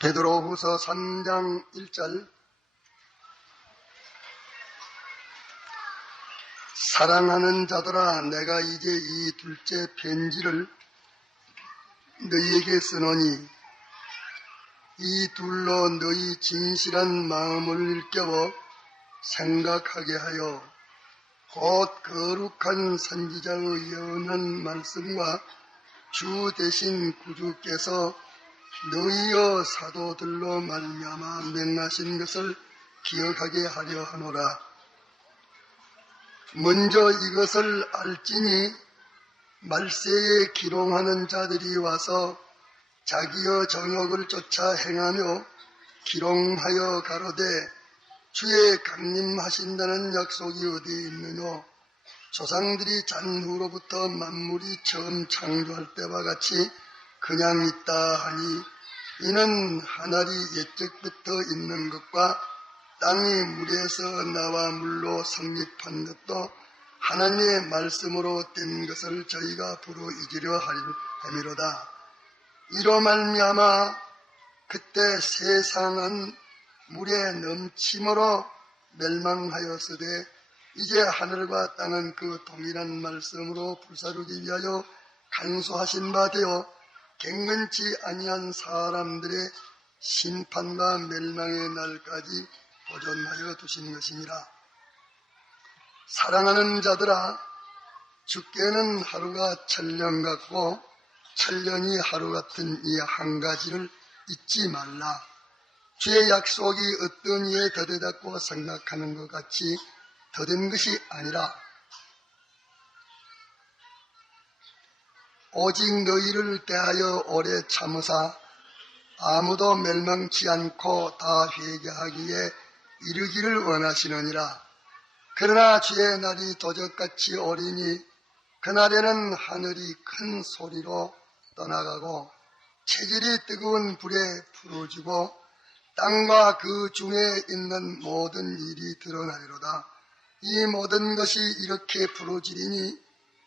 베드로후서 3장 1절 사랑하는 자들아, 내가 이제 이 둘째 편지를 너희에게 쓰노니 이 둘로 너희 진실한 마음을 일깨워 생각하게 하여 곧 거룩한 선지자의 예언한 말씀과 주 대신 구주께서 너희의 사도들로 말미암아 명하신 것을 기억하게 하려 하노라. 먼저 이것을 알지니 말세에 기롱하는 자들이 와서 자기의 정욕을 쫓아 행하며 기롱하여 가로되 주의 강림하신다는 약속이 어디에 있느뇨? 조상들이 잔후로부터 만물이 처음 창조할 때와 같이 그냥 있다 하니 이는 하늘이 옛적부터 있는 것과 땅이 물에서 나와 물로 성립한 것도 하나님의 말씀으로 된 것을 저희가 부르 잊으려 함이로다. 이로 말미암아 그때 세상은 물의 넘침으로 멸망하였으되 이제 하늘과 땅은 그 동일한 말씀으로 불사르기 위하여 간수하신 바 되어 갱근치 아니한 사람들의 심판과 멸망의 날까지 보존하여 두신 것이니라. 사랑하는 자들아, 주께는 하루가 천년 같고 천년이 하루 같은 이 한 가지를 잊지 말라. 주의 약속이 어떤 이에 더디다고 생각하는 것 같이 더딘 것이 아니라 오직 너희를 대하여 오래 참으사 아무도 멸망치 않고 다 회개하기에 이르기를 원하시느니라. 그러나 주의 날이 도적같이 오리니 그날에는 하늘이 큰 소리로 떠나가고 체질이 뜨거운 불에 부러지고 땅과 그 중에 있는 모든 일이 드러나리로다. 이 모든 것이 이렇게 부러지리니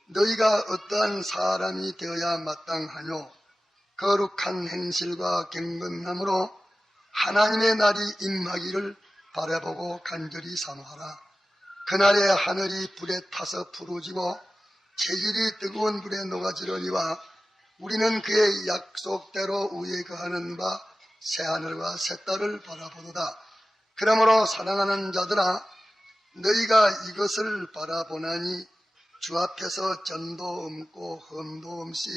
너희가 어떠한 사람이 되어야 마땅하뇨? 거룩한 행실과 경건함으로 하나님의 날이 임하기를 바라보고 간절히 사모하라. 그날에 하늘이 불에 타서 부러지고 체질이 뜨거운 불에 녹아지려니와 우리는 그의 약속대로 위에 거하는 바 새하늘과 새 땅을 바라보도다. 그러므로 사랑하는 자들아, 너희가 이것을 바라보나니 주 앞에서 전도 없고 흠도 없이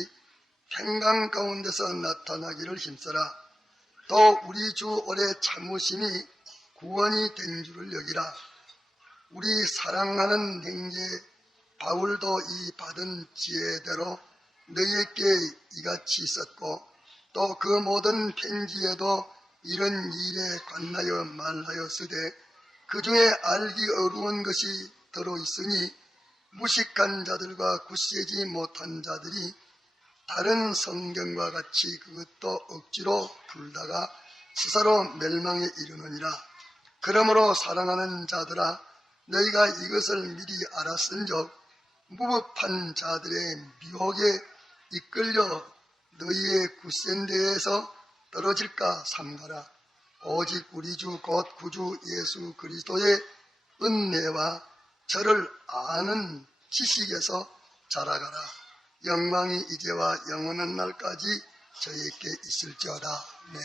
평강 가운데서 나타나기를 힘써라. 또 우리 주 오래 참으심이 구원이 된 줄을 여기라. 우리 사랑하는 형제 바울도 이 받은 지혜대로 너희에게 이같이 썼고 또 그 모든 편지에도 이런 일에 관하여 말하였으되 그 중에 알기 어려운 것이 들어있으니 무식한 자들과 굳세지 못한 자들이 다른 성경과 같이 그것도 억지로 풀다가 스스로 멸망에 이르느니라. 그러므로 사랑하는 자들아, 너희가 이것을 미리 알았은즉 무법한 자들의 미혹에 이끌려 너희의 굳센 데에서 떨어질까 삼가라. 오직 우리 주 곧 구주 예수 그리스도의 은혜와 저를 아는 지식에서 자라가라. 영광이 이제와 영원한 날까지 저희에게 있을지어다. 네.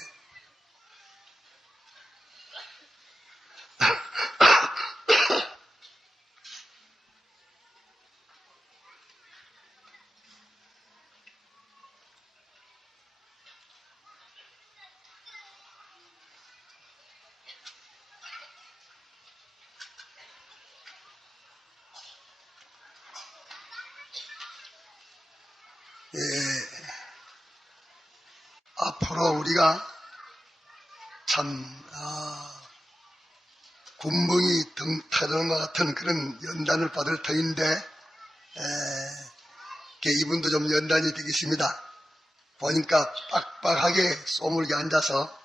앞으로 우리가 참 군붕이 등 터지는 것 같은 그런 연단을 받을 터인데 이분도 좀 연단이 되겠습니다. 보니까 빡빡하게 소물게 앉아서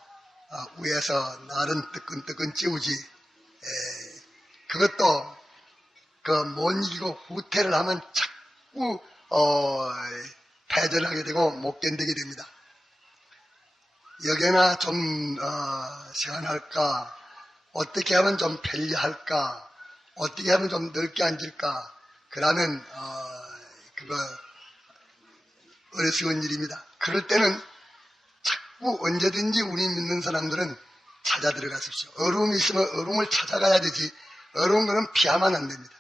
위에서 날은 뜨끈뜨끈 찌우지. 그것도 못 이기고 후퇴를 하면 자꾸 패전하게 되고 못 견디게 됩니다. 여기나 좀 시원할까, 어떻게 하면 좀 편리할까, 어떻게 하면 좀 넓게 앉을까, 그러면 그거 어려운 일입니다. 그럴 때는 자꾸 언제든지 우리 믿는 사람들은 찾아 들어가십시오. 어려움이 있으면 어려움을 찾아가야 되지, 어려운 거는 피하면 안 됩니다.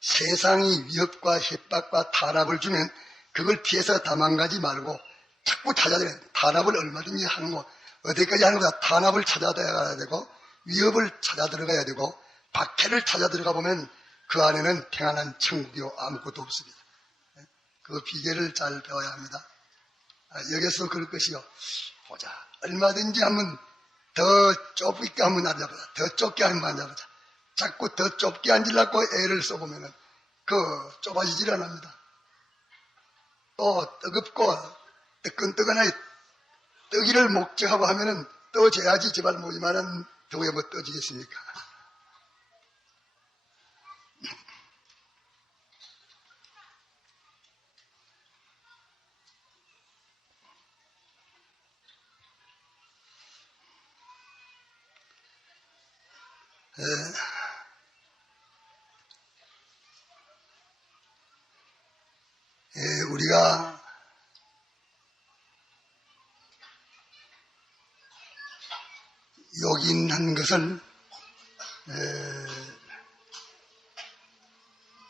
세상이 위협과 협박과 탄압을 주면 그걸 피해서 도망가지 말고 자꾸 찾아들어야 돼요. 탄압을 얼마든지 하는 거, 어디까지 하는 거다. 탄압을 찾아 들어가야 되고, 위협을 찾아 들어가야 되고, 박해를 찾아 들어가 보면 그 안에는 평안한 천국이요 아무것도 없습니다. 그 비결을 잘 배워야 합니다. 여기서 그럴 것이요. 보자. 얼마든지 하면 더 좁게 한번 앉아보자. 더 좁게 한번 앉아보자. 자꾸 더 좁게 앉으려고 애를 써보면은 좁아지질 않습니다. 또 뜨겁고 뜨끈뜨끈하게 뜨기를 목적하고 하면은 떠져야지 제발 모지만은 더우에 뭐 떠지겠습니까? 우리가 요긴한 것을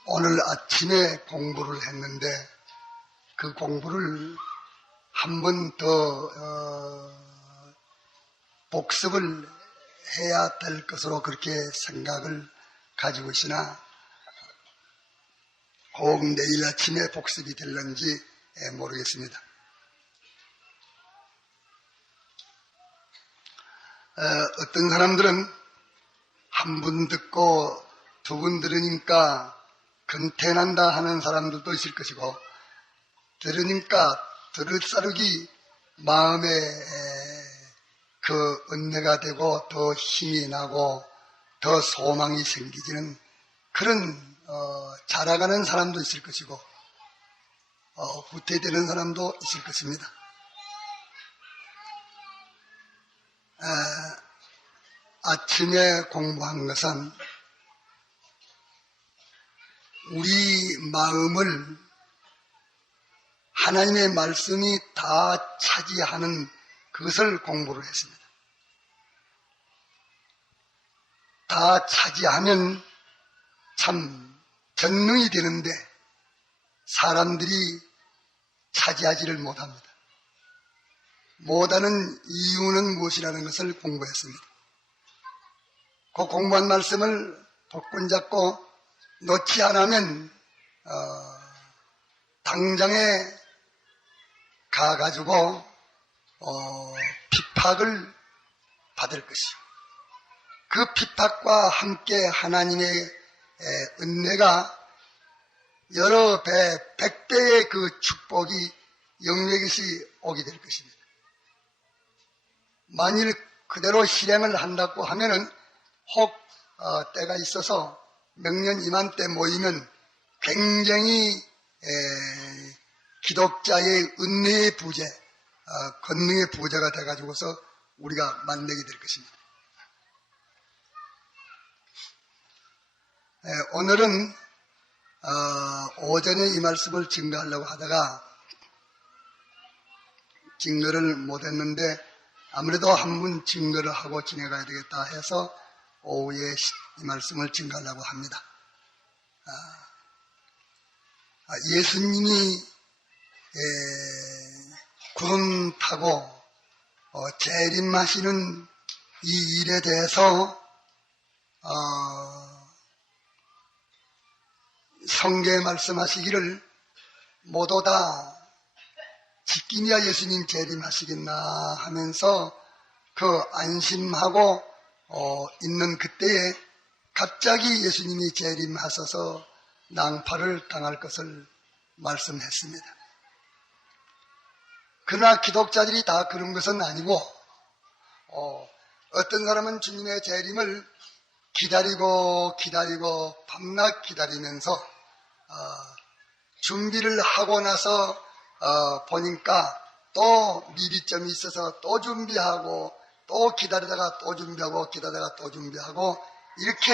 오늘 아침에 공부를 했는데 그 공부를 한 번 더 복습을 해야 될 것으로 그렇게 생각을 가지고 있으나 꼭 내일 아침에 복습이 될런지 모르겠습니다. 어떤 사람들은 한 분 듣고 두 분 들으니까 근태난다 하는 사람들도 있을 것이고, 들으니까 들을사르기 마음에 그 은혜가 되고 더 힘이 나고 더 소망이 생기지는 그런 자라가는 사람도 있을 것이고 후퇴되는 사람도 있을 것입니다. 아침에 공부한 것은 우리 마음을 하나님의 말씀이 다 차지하는 그것을 공부를 했습니다. 다 차지하면 참 전능이 되는데 사람들이 차지하지를 못합니다. 못하는 이유는 무엇이라는 것을 공부했습니다. 그 공부한 말씀을 복권 잡고 놓지 않으면 당장에 가가지고 핍박을 받을 것이요. 그 핍박과 함께 하나님의 은혜가 여러 배, 100배의 그 축복이 영역이 오게 될 것입니다. 만일 그대로 실행을 한다고 하면은 혹 때가 있어서 명년 이맘때 모이면 굉장히 기독자의 은혜의 부재, 권능의 부재가 돼가지고서 우리가 만나게 될 것입니다. 오늘은 오전에 이 말씀을 증거하려고 하다가 증거를 못했는데 아무래도 한 번 증거를 하고 지내가야 되겠다 해서 오후에 이 말씀을 증거하려고 합니다. 예수님이 구름 타고 재림하시는 이 일에 대해서 성경에 말씀하시기를 모두 다 지키냐 예수님 재림하시겠나 하면서 그 안심하고 있는 그때에 갑자기 예수님이 재림하셔서 낭파를 당할 것을 말씀했습니다. 그러나 기독자들이 다 그런 것은 아니고 어떤 사람은 주님의 재림을 기다리고 밤낮 기다리면서 준비를 하고 나서 보니까 또 미비점이 있어서 또 준비하고 또 기다리다가 또 준비하고 기다리다가 또 준비하고 이렇게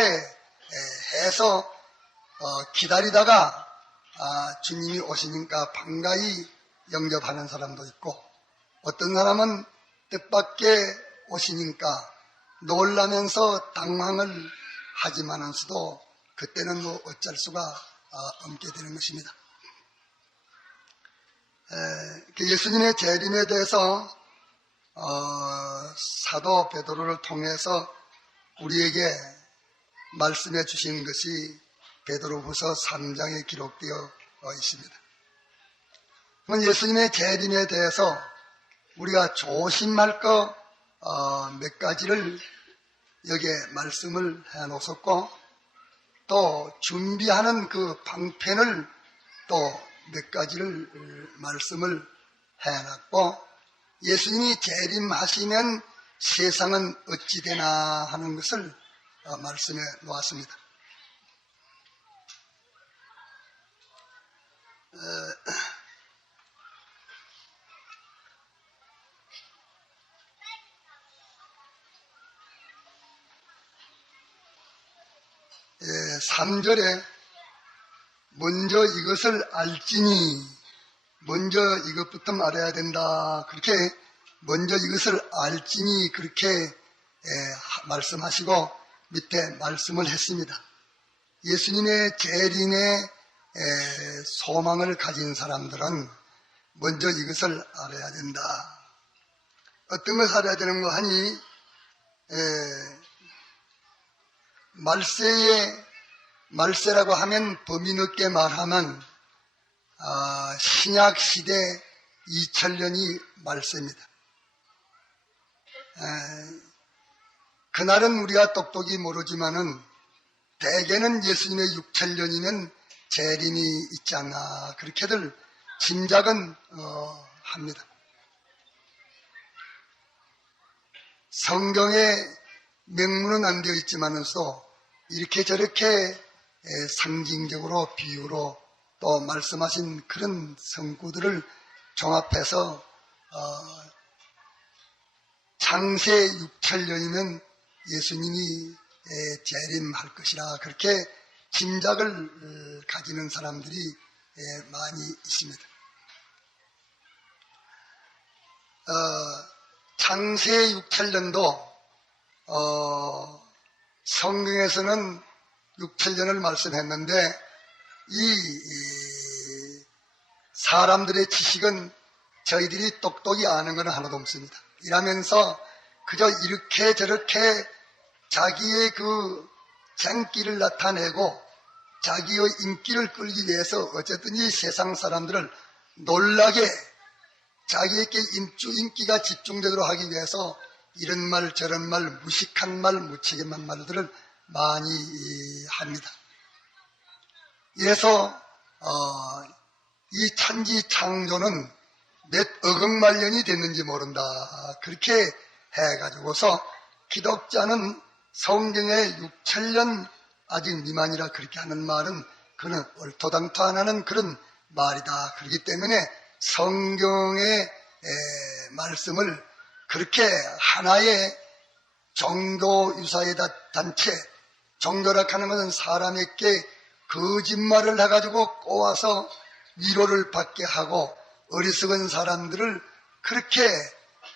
해서 기다리다가 주님이 오시니까 반가이 영접하는 사람도 있고 어떤 사람은 뜻밖의 오시니까 놀라면서 당황을 하지만서도 그때는 뭐 어쩔 수가 없게 되는 것입니다. 예수님의 재림에 대해서 사도 베드로를 통해서 우리에게 말씀해 주신 것이 베드로후서 3장에 기록되어 있습니다. 예수님의 재림에 대해서 우리가 조심할 것 몇 가지를 여기에 말씀을 해 놓았고 또 준비하는 그 방편을 또 몇 가지를 말씀을 해놨고 예수님이 재림하시면 세상은 어찌 되나 하는 것을 말씀해 놓았습니다. 예, 3절에 먼저 이것을 알지니 먼저 이것부터 알아야 된다. 그렇게 먼저 이것을 알지니 그렇게 말씀하시고 밑에 말씀을 했습니다. 예수님의 재림의 소망을 가진 사람들은 먼저 이것을 알아야 된다. 어떤 것을 알아야 되는 거 하니 말세라고 하면 범위 넓게 말하면 신약 시대 2000년이 말세입니다. 그날은 우리가 똑똑히 모르지만은 대개는 예수님의 6000년이면 재림이 있지 않나 그렇게들 짐작은 합니다. 성경에 명문은 안 되어 있지만은서 이렇게 저렇게 상징적으로 비유로 또 말씀하신 그런 성구들을 종합해서 창세 6천년이면 예수님이 재림할 것이라 그렇게 짐작을 가지는 사람들이 많이 있습니다. 창세 6천년도 성경에서는 6천년을 말씀했는데 이 사람들의 지식은 저희들이 똑똑히 아는 건 하나도 없습니다. 이러면서 그저 이렇게 저렇게 자기의 그 장기를 나타내고 자기의 인기를 끌기 위해서 어쨌든 이 세상 사람들을 놀라게 자기에게 인기가 집중되도록 하기 위해서 이런 말 저런 말 무식한 말 무책임한 말들을 많이 합니다. 이래서 이 천지 창조는 몇 억억만 년이 됐는지 모른다 그렇게 해가지고서 기독자는 성경의 6천년 아직 미만이라 그렇게 하는 말은 그는 얼토당토 안 하는 그런 말이다. 그렇기 때문에 성경의 말씀을 그렇게 하나의 종교 유사의 단체, 종교라 하는 것은 사람에게 거짓말을 해가지고 꼬아서 위로를 받게 하고 어리석은 사람들을 그렇게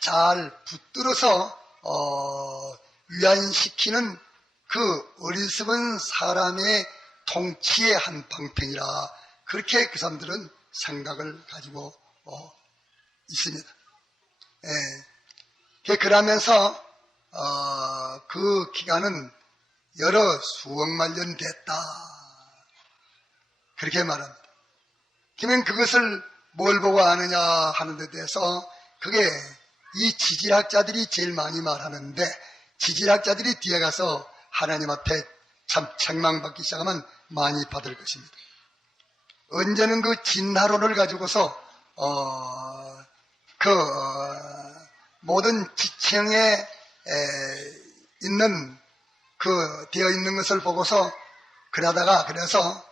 잘 붙들어서 위안시키는 그 어리석은 사람의 통치의 한 방편이라 그렇게 그 사람들은 생각을 가지고 있습니다. 그러면서 그 기간은 여러 수억만 년 됐다 그렇게 말합니다. 그러면 그것을 뭘 보고 아느냐 하는 데 대해서 그게 이 지질학자들이 제일 많이 말하는데 지질학자들이 뒤에 가서 하나님 앞에 참 책망받기 시작하면 많이 받을 것입니다. 언제는 그 진화론을 가지고서 모든 지층에 있는 되어 있는 것을 보고서 그래서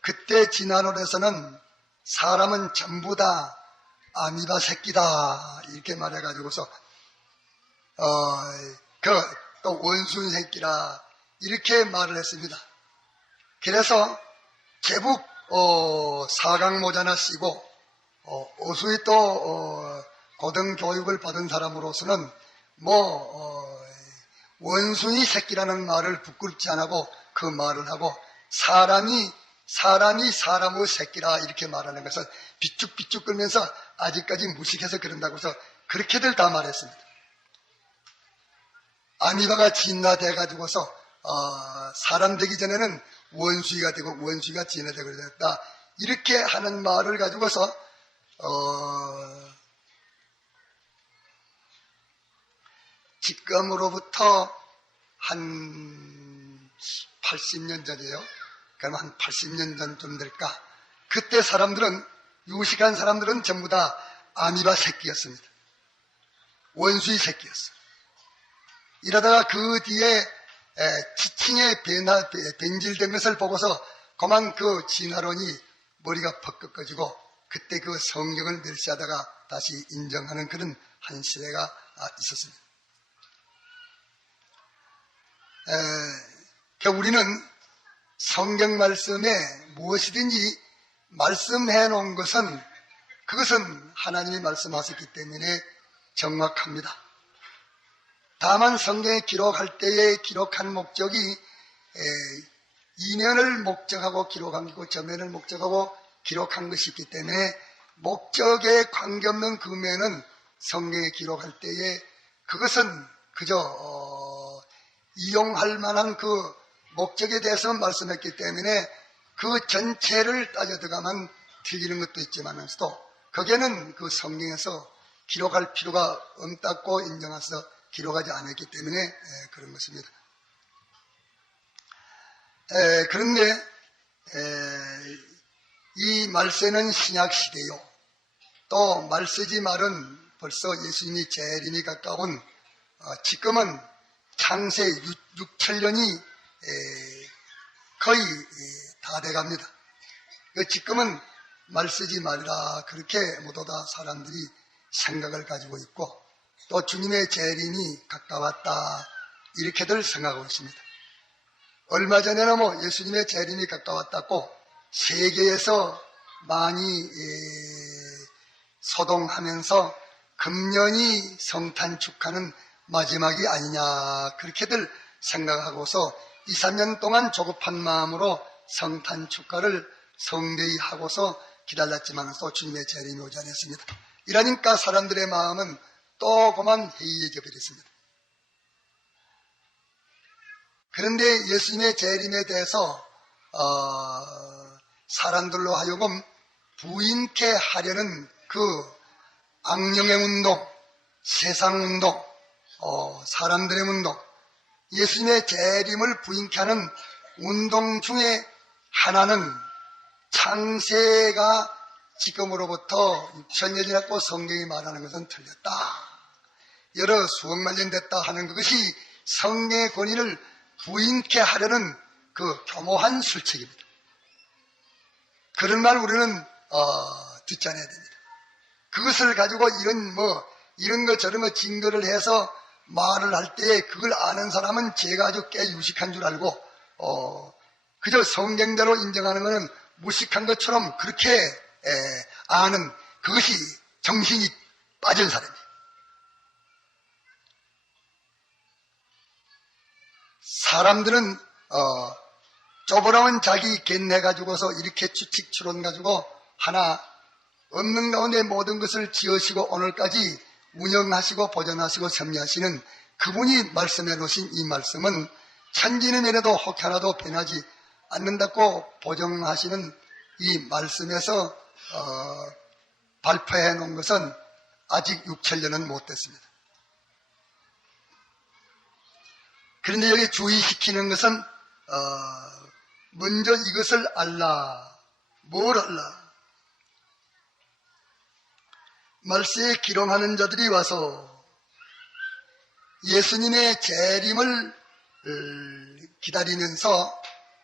그때 진화론에서는 사람은 전부 다 아미바 새끼다 이렇게 말해가지고서 또 원수인 새끼라 이렇게 말을 했습니다. 그래서 제국 사각모자나 쓰고 어수이 또 고등교육을 받은 사람으로서는 원숭이 새끼라는 말을 부끄럽지 않고 그 말을 하고 사람이 사람의 새끼라 이렇게 말하는 것은 비축비축 끌면서 아직까지 무식해서 그런다고 해서 그렇게들 다 말했습니다. 아미바가 진화돼가지고서 사람 되기 전에는 원숭이가 되고 원숭이가 진화되고 그랬다 이렇게 하는 말을 가지고서 지금으로부터 한 80년 전이에요. 그럼 한 80년 전쯤 될까? 그때 사람들은, 유식한 사람들은 전부 다 아미바 새끼였습니다. 원수의 새끼였어요. 이러다가 그 뒤에 지층에 변질된 것을 보고서 그만 그 진화론이 머리가 퍽 꺾어지고 그때 그 성경을 멸시하다가 다시 인정하는 그런 한 시대가 있었습니다. 우리는 성경 말씀에 무엇이든지 말씀해 놓은 것은 그것은 하나님이 말씀하셨기 때문에 정확합니다. 다만 성경에 기록할 때에 기록한 목적이 이면을 목적하고 기록한 것이고 저면을 목적하고 기록한 것이 있기 때문에 목적에 관계없는 그 면은 성경에 기록할 때에 그것은 그저 이용할 만한 그 목적에 대해서 말씀했기 때문에 그 전체를 따져 들어가면 틀리는 것도 있지만서도 거기에는 그 성경에서 기록할 필요가 없다고 인정해서 기록하지 않았기 때문에 그런 것입니다. 그런데 이 말세는 신약시대요. 또 말세지 말은 벌써 예수님이 재림이 가까운 지금은 창세 6천년이 거의 다 돼갑니다. 지금은 말세지 말이라 그렇게 모두 다 사람들이 생각을 가지고 있고 또 주님의 재림이 가까웠다 이렇게들 생각하고 있습니다. 얼마 전에는 예수님의 재림이 가까웠다고 세계에서 많이 소동하면서 금년이 성탄 축하는 마지막이 아니냐 그렇게들 생각하고서 2, 3년 동안 조급한 마음으로 성탄 축하를 성대히 하고서 기다렸지만 또 주님의 재림이 오지 않았습니다. 이러니까 사람들의 마음은 또 그만 해이해져 버렸습니다. 그런데 예수님의 재림에 대해서 사람들로 하여금 부인케 하려는 그 악령의 운동, 세상 운동, 사람들의 운동, 예수님의 재림을 부인케 하는 운동 중에 하나는 창세가 지금으로부터 6천년 지났고 성경이 말하는 것은 틀렸다. 여러 수억만 년 됐다 하는 그것이 성경의 권위를 부인케 하려는 그 교모한 술책입니다. 그런 말 우리는 듣지 않아야 됩니다. 그것을 가지고 이런 거 저런 거 증거를 해서 말을 할 때에 그걸 아는 사람은 제가 아주 꽤 유식한 줄 알고 그저 성경대로 인정하는 것은 무식한 것처럼 그렇게 아는 그것이 정신이 빠진 사람이에요. 사람들은 쪼그라운 자기 겐내 가지고서 이렇게 추측 추론 가지고 하나 없는 가운데 모든 것을 지으시고 오늘까지 운영하시고 보존하시고 섭리하시는 그분이 말씀해 놓으신 이 말씀은 천지는 이래도 혹 하나도 변하지 않는다고 보증하시는 이 말씀에서 발표해 놓은 것은 아직 6천년은 못 됐습니다. 그런데 여기 주의시키는 것은 먼저 이것을 알라. 뭘 알라? 말세에 기롱하는 자들이 와서 예수님의 재림을 기다리면서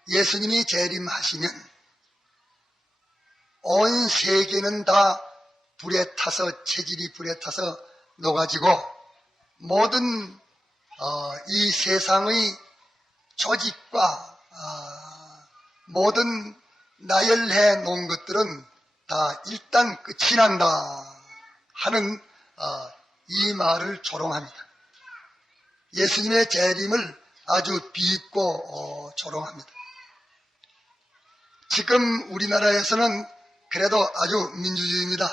예수님이 재림하시면 온 세계는 다 불에 타서 체질이 불에 타서 녹아지고 모든 이 세상의 조직과 모든 나열해 놓은 것들은 다 일단 끝이 난다 하는 이 말을 조롱합니다. 예수님의 재림을 아주 비웃고 조롱합니다. 지금 우리나라에서는 그래도 아주 민주주의입니다.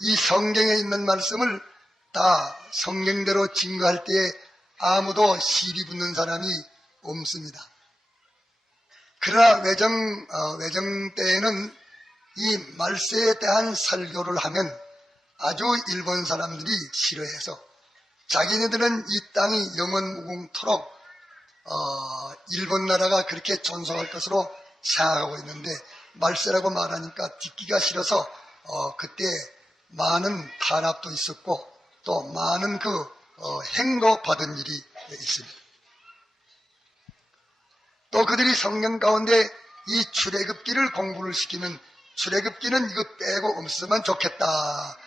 이 성경에 있는 말씀을 다 성경대로 증거할 때에 아무도 시비 붙는 사람이 없습니다. 그러나 외정 때에는 이 말세에 대한 설교를 하면 아주 일본 사람들이 싫어해서 자기네들은 이 땅이 영원무궁토록 일본 나라가 그렇게 존속할 것으로 생각하고 있는데 말세라고 말하니까 듣기가 싫어서 그때 많은 탄압도 있었고 또 많은 행거받은 일이 있습니다. 또 그들이 성경 가운데 이 출애굽기를 공부를 시키면 출애굽기는 이거 빼고 없으면 좋겠다.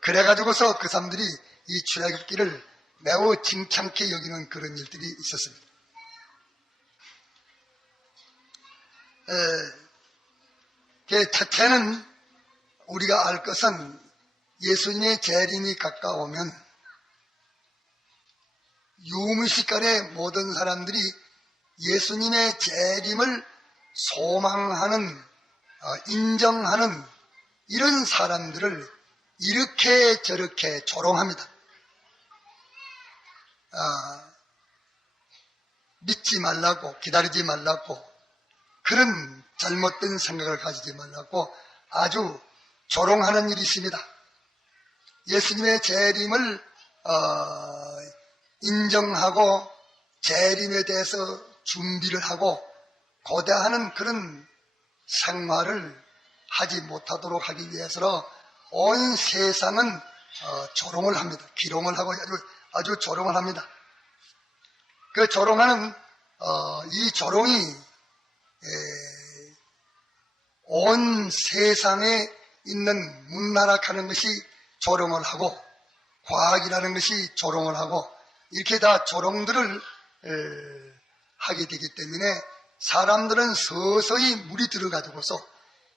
그래가지고서 그 사람들이 이 출애굽기를 매우 칭찬케 여기는 그런 일들이 있었습니다. 첫째는 우리가 알 것은 예수님의 재림이 가까우면 유무식간의 모든 사람들이 예수님의 재림을 소망하는 인정하는 이런 사람들을 이렇게 저렇게 조롱합니다. 믿지 말라고 기다리지 말라고 그런 잘못된 생각을 가지지 말라고 아주 조롱하는 일이 있습니다. 예수님의 재림을 인정하고 재림에 대해서 준비를 하고 고대하는 그런 생활을 하지 못하도록 하기 위해서 온 세상은 조롱을 합니다. 기롱을 하고 아주 조롱을 합니다. 그 조롱하는 이 조롱이 온 세상에 있는 문나락하는 것이 조롱을 하고 과학이라는 것이 조롱을 하고 이렇게 다 조롱들을 하게 되기 때문에 사람들은 서서히 물이 들어가지고서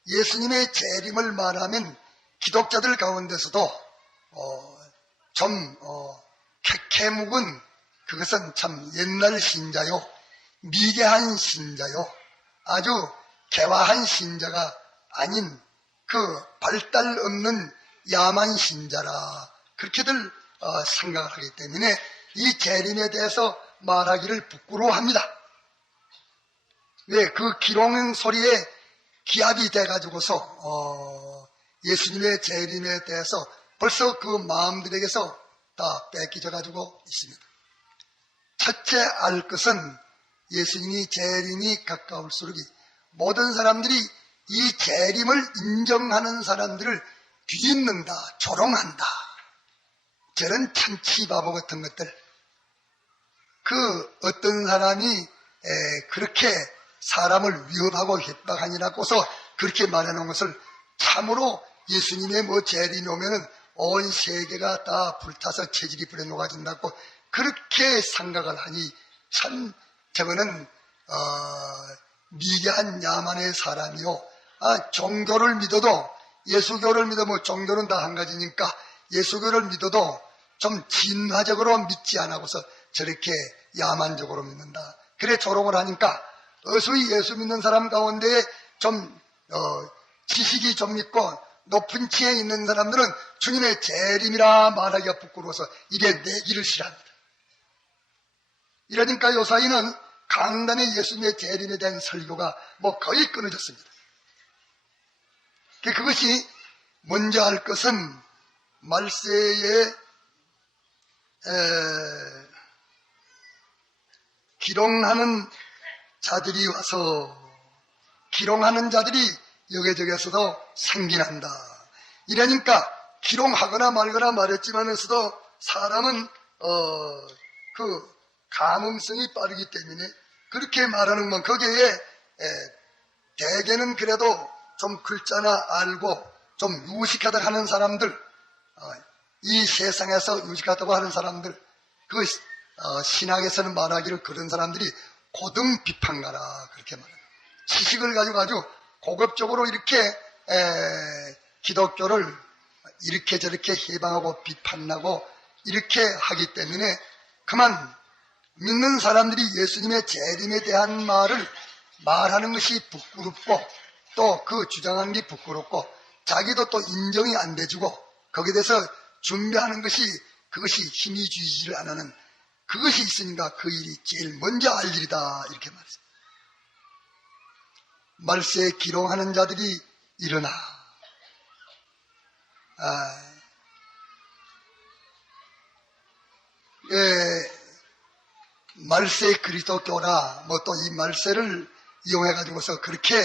예수님의 재림을 말하면 기독자들 가운데서도 좀 캐캐묵은 그것은 참 옛날 신자요 미개한 신자요 아주 개화한 신자가 아닌 그 발달 없는 야만 신자라 그렇게들 생각을 하기 때문에 이 재림에 대해서 말하기를 부끄러워합니다. 왜? 그 기롱 소리에 기합이 돼가지고서 예수님의 재림에 대해서 벌써 그 마음들에게서 다 뺏기져가지고 있습니다. 첫째 알 것은 예수님이 재림이 가까울수록 모든 사람들이 이 재림을 인정하는 사람들을 뒤집는다, 조롱한다. 저런 참치바보 같은 것들. 그 어떤 사람이 그렇게 사람을 위협하고 협박하니라고서 그렇게 말해놓은 것을 참으로 예수님의 재림이 오면은 온 세계가 다 불타서 체질이 불에 녹아진다고 그렇게 생각을 하니 참 저거는 미개한 야만의 사람이요. 종교를 믿어도 예수교를 믿으면 종교는 다 한 가지니까 예수교를 믿어도 좀 진화적으로 믿지 않고서 저렇게 야만적으로 믿는다. 그래 조롱을 하니까 어수이 예수 믿는 사람 가운데 좀 지식이 좀 있고 높은 층에 있는 사람들은 주님의 재림이라 말하기가 부끄러워서 입에 내기를 싫어합니다. 이러니까 요사이는 강단의 예수님의 재림에 대한 설교가 거의 끊어졌습니다. 그것이 먼저 할 것은 말세에 기롱하는 자들이 와서 기롱하는 자들이 여기저기에서도 생겨난다. 이러니까 기롱하거나 말거나 말했지만서도 사람은 그 감흥성이 빠르기 때문에 그렇게 말하는 건 거기에 대개는 그래도 좀 글자나 알고 좀 유식하다고 하는 사람들, 이 세상에서 유식하다고 하는 사람들, 그 신학에서는 말하기를 그런 사람들이 고등 비판가라 그렇게 말합니다. 지식을 가지고 아주 고급적으로 이렇게 기독교를 이렇게 저렇게 해방하고 비판하고 이렇게 하기 때문에 그만 믿는 사람들이 예수님의 재림에 대한 말을 말하는 것이 부끄럽고 또 그 주장하는 게 부끄럽고 자기도 또 인정이 안 돼주고 거기에 대해서 준비하는 것이 그것이 힘이 주지를 안 하는 그것이 있으니까 그 일이 제일 먼저 알 일이다 이렇게 말했습니다. 말세에 기롱하는 자들이 일어나 말세 그리스도교라 뭐 또 이 말세를 이용해 가지고서 그렇게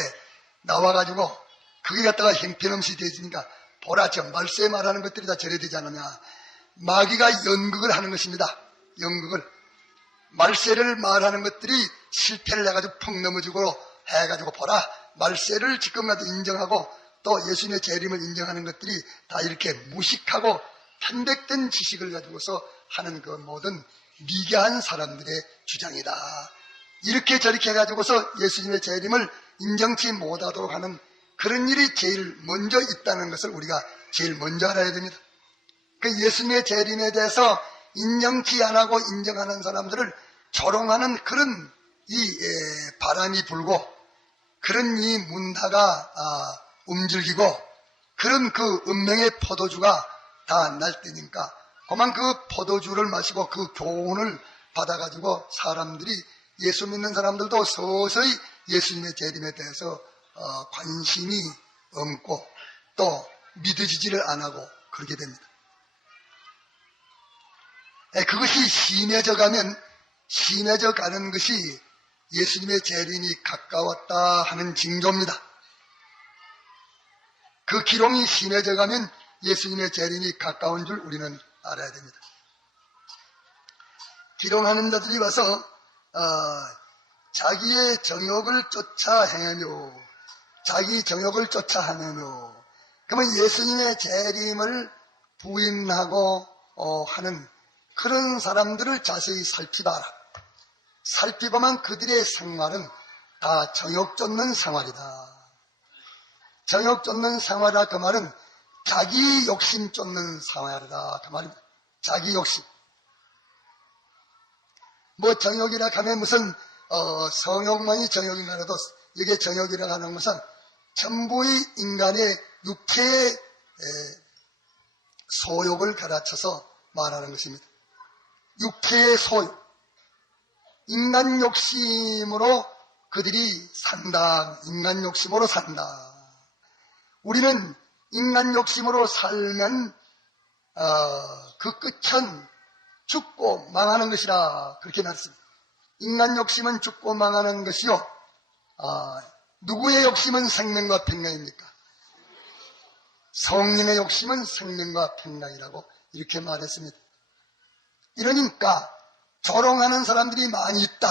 나와 가지고 그게 갖다가 형편없이 되지니까 보라 저 말세 말하는 것들이 다 저래 되지 않느냐. 마귀가 연극을 하는 것입니다. 연극을 말세를 말하는 것들이 실패를 해가지고 펑 넘어지고 해가지고 보라 말세를 지금까지 인정하고 또 예수님의 재림을 인정하는 것들이 다 이렇게 무식하고 편백된 지식을 가지고서 하는 그 모든 미개한 사람들의 주장이다. 이렇게 저렇게 해가지고서 예수님의 재림을 인정치 못하도록 하는 그런 일이 제일 먼저 있다는 것을 우리가 제일 먼저 알아야 됩니다. 그 예수님의 재림에 대해서 인정치 안 하고 인정하는 사람들을 조롱하는 그런 이 바람이 불고 그런 이 문화가 움직이고 그런 그 운명의 포도주가 다 날 때니까 그만 그 포도주를 마시고 그 교훈을 받아가지고 사람들이 예수 믿는 사람들도 서서히 예수님의 재림에 대해서 관심이 없고 또 믿어지지를 안 하고 그렇게 됩니다. 그것이 심해져 가는 것이 예수님의 재림이 가까웠다 하는 징조입니다. 그 기롱이 심해져 가면 예수님의 재림이 가까운 줄 우리는 알아야 됩니다. 기롱하는 자들이 와서 자기의 정욕을 쫓아 행하며 자기 정욕을 쫓아 하며 그러면 예수님의 재림을 부인하고 하는 그런 사람들을 자세히 살피봐라. 살피보면 그들의 생활은 다 정욕 쫓는 생활이다. 정욕 쫓는 생활이라 그 말은 자기 욕심 쫓는 생활이다 그 말입니다. 자기 욕심. 뭐 정욕이라 하면 무슨 성욕만이 정욕인가라도 이게 정욕이라 하는 것은 전부의 인간의 육체의 소욕을 가르쳐서 말하는 것입니다. 육체의 소욕. 인간 욕심으로 그들이 산다. 인간 욕심으로 산다. 우리는 인간 욕심으로 살면 그 끝은 죽고 망하는 것이라 그렇게 말했습니다. 인간 욕심은 죽고 망하는 것이요. 누구의 욕심은 생명과 평강입니까? 성령의 욕심은 생명과 평강이라고 이렇게 말했습니다. 이러니까 조롱하는 사람들이 많이 있다.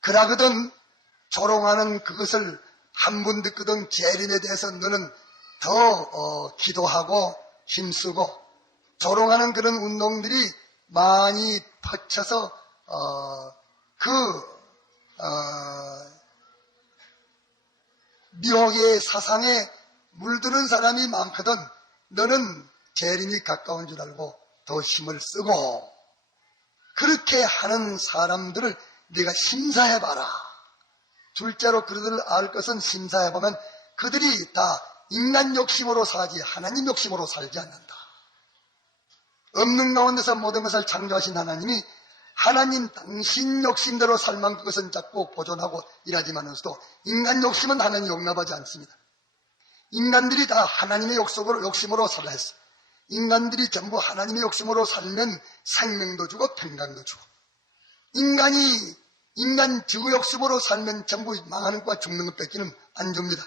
그러거든 조롱하는 그것을 한 번 듣거든 재림에 대해서 너는 더 기도하고 힘쓰고 조롱하는 그런 운동들이 많이 퍼쳐서 미혹의 사상에 물드는 사람이 많거든 너는 재림이 가까운 줄 알고 더 힘을 쓰고 그렇게 하는 사람들을 네가 심사해봐라. 둘째로 그들을 알 것은 심사해보면 그들이 다 인간 욕심으로 사지 하나님 욕심으로 살지 않는다. 없는 가운데서 모든 것을 창조하신 하나님이 하나님 당신 욕심대로 살만 그것은 잡고 보존하고 일하지만서도 인간 욕심은 하나님 용납하지 않습니다. 인간들이 다 하나님의 욕심으로 살라 했어. 인간들이 전부 하나님의 욕심으로 살면 생명도 주고 평강도 주고 인간 지구 욕심으로 살면 전부 망하는 것과 죽는 것 뺏기는 안 줍니다.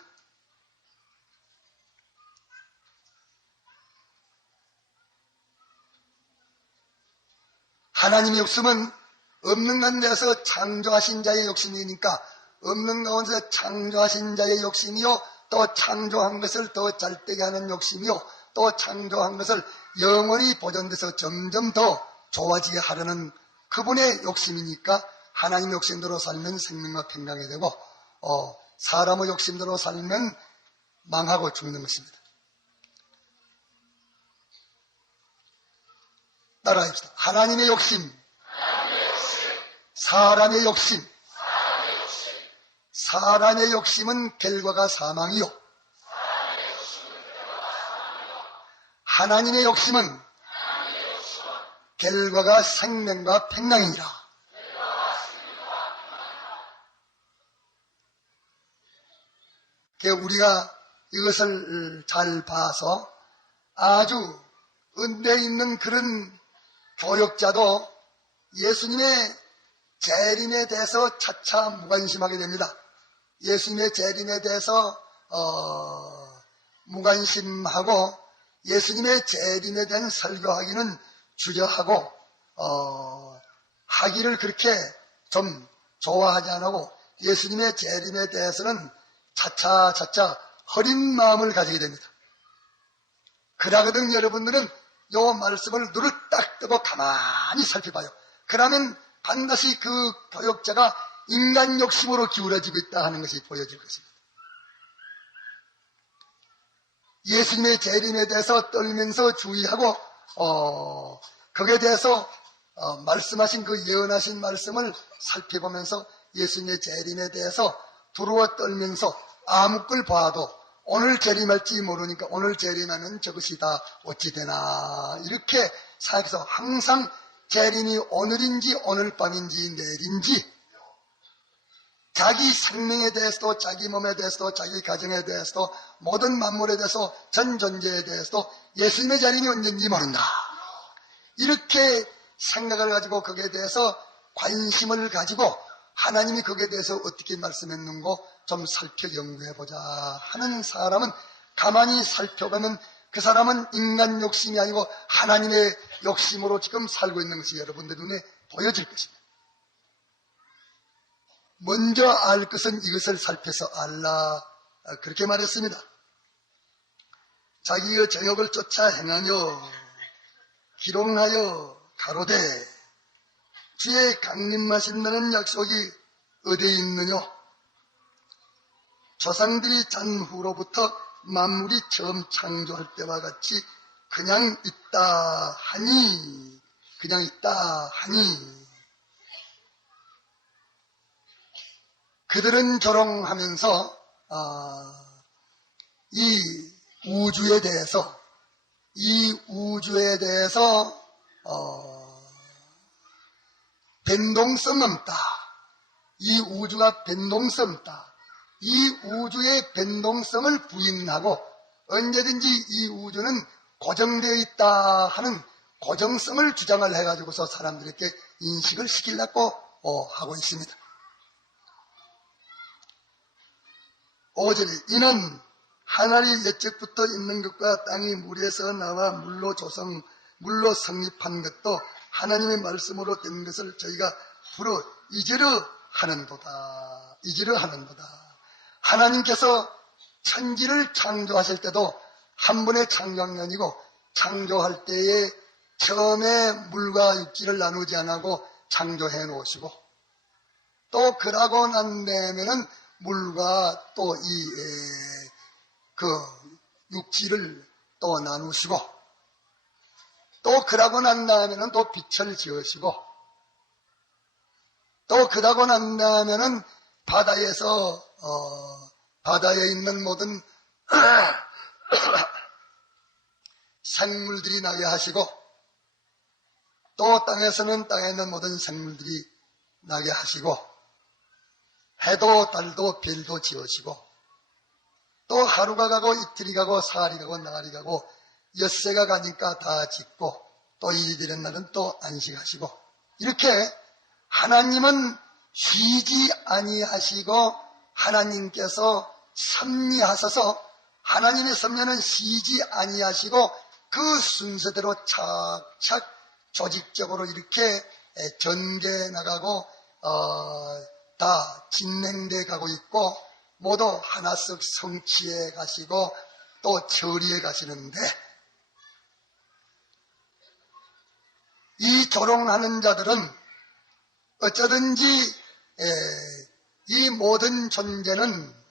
하나님의 욕심은 없는 가운데서 창조하신 자의 욕심이니까 없는 가운데서 창조하신 자의 욕심이요 또 창조한 것을 더 잘되게 하는 욕심이요, 또 창조한 것을 영원히 보존돼서 점점 더 좋아지게 하려는 그분의 욕심이니까, 하나님의 욕심대로 살면 생명과 평강이 되고, 사람의 욕심대로 살면 망하고 죽는 것입니다. 따라합시다. 하나님의 욕심, 사람의 욕심. 사람의 욕심은 결과가 사망이요, 하나님의 욕심은 결과가 생명과 평강이니라. 우리가 이것을 잘 봐서 아주 은혜 있는 그런 교역자도 예수님의 재림에 대해서 차차 무관심하게 됩니다. 예수님의 재림에 대해서 무관심하고, 예수님의 재림에 대한 설교하기는 주저하고 하기를 그렇게 좀 좋아하지 않고, 예수님의 재림에 대해서는 차차 허린 마음을 가지게 됩니다. 그러거든 여러분들은 이 말씀을 눈을 딱 뜨고 가만히 살펴봐요. 그러면 반드시 그 교역자가 인간 욕심으로 기울어지고 있다 하는 것이 보여질 것입니다. 예수님의 재림에 대해서 떨면서 주의하고 거기에 대해서 말씀하신 그 예언하신 말씀을 살펴보면서 예수님의 재림에 대해서 두려워 떨면서 아무 걸 봐도 오늘 재림할지 모르니까 오늘 재림하면 저것이 다 어찌 되나 이렇게 생각해서 항상 재림이 오늘인지 오늘 밤인지 내일인지, 자기 생명에 대해서도 자기 몸에 대해서도 자기 가정에 대해서도 모든 만물에 대해서 전 존재에 대해서도 예수님의 재림이 언제인지 모른다, 이렇게 생각을 가지고 거기에 대해서 관심을 가지고 하나님이 거기에 대해서 어떻게 말씀했는고 좀 살펴 연구해보자 하는 사람은, 가만히 살펴보면 그 사람은 인간 욕심이 아니고 하나님의 욕심으로 지금 살고 있는 것이 여러분들 눈에 보여질 것입니다. 먼저 알 것은 이것을 살펴서 알라, 그렇게 말했습니다. 자기의 정욕을 쫓아 행하여 기롱하여 가로되 주의 강림하신다는 약속이 어디에 있느냐? 조상들이 잔 후로부터 만물이 처음 창조할 때와 같이 그냥 있다 하니, 그들은 조롱하면서 이 우주에 대해서 변동성 없다, 이 우주가 변동성 없다, 이 우주의 변동성을 부인하고 언제든지 이 우주는 고정되어 있다 하는 고정성을 주장을 해가지고서 사람들에게 인식을 시키려고 하고 있습니다. 5절에 이는 하늘이 옛적부터 있는 것과 땅이 물에서 나와 물로 성립한 것도 하나님의 말씀으로 된 것을 저희가 불어 잊으려 하는도다. 하나님께서 천지를 창조하실 때도 한 번의 창조한 게 아니고, 창조할 때에 처음에 물과 육지를 나누지 않고 창조해 놓으시고, 또 그러고 난 다음에는 물과 또 그 육지를 또 나누시고, 또 그러고 난 다음에는 또 빛을 지으시고, 또 그러고 난 다음에는 바다에 있는 모든 생물들이 나게 하시고, 또 땅에서는 땅에 있는 모든 생물들이 나게 하시고, 해도 달도 별도 지으시고, 또 하루가 가고 이틀이 가고 사흘이 가고 나흘이 가고 엿새가 가니까 다 짓고, 또 일이 되는 날은 또 안식하시고, 이렇게 하나님은 쉬지 아니하시고 하나님께서 섭리하셔서, 하나님의 섭리는 쉬지 아니하시고 그 순서대로 착착 조직적으로 이렇게 전개해 나가고 다 진행돼 가고 있고, 모두 하나씩 성취해 가시고 또 처리해 가시는데, 이 조롱하는 자들은 어쩌든지 이 모든 존재는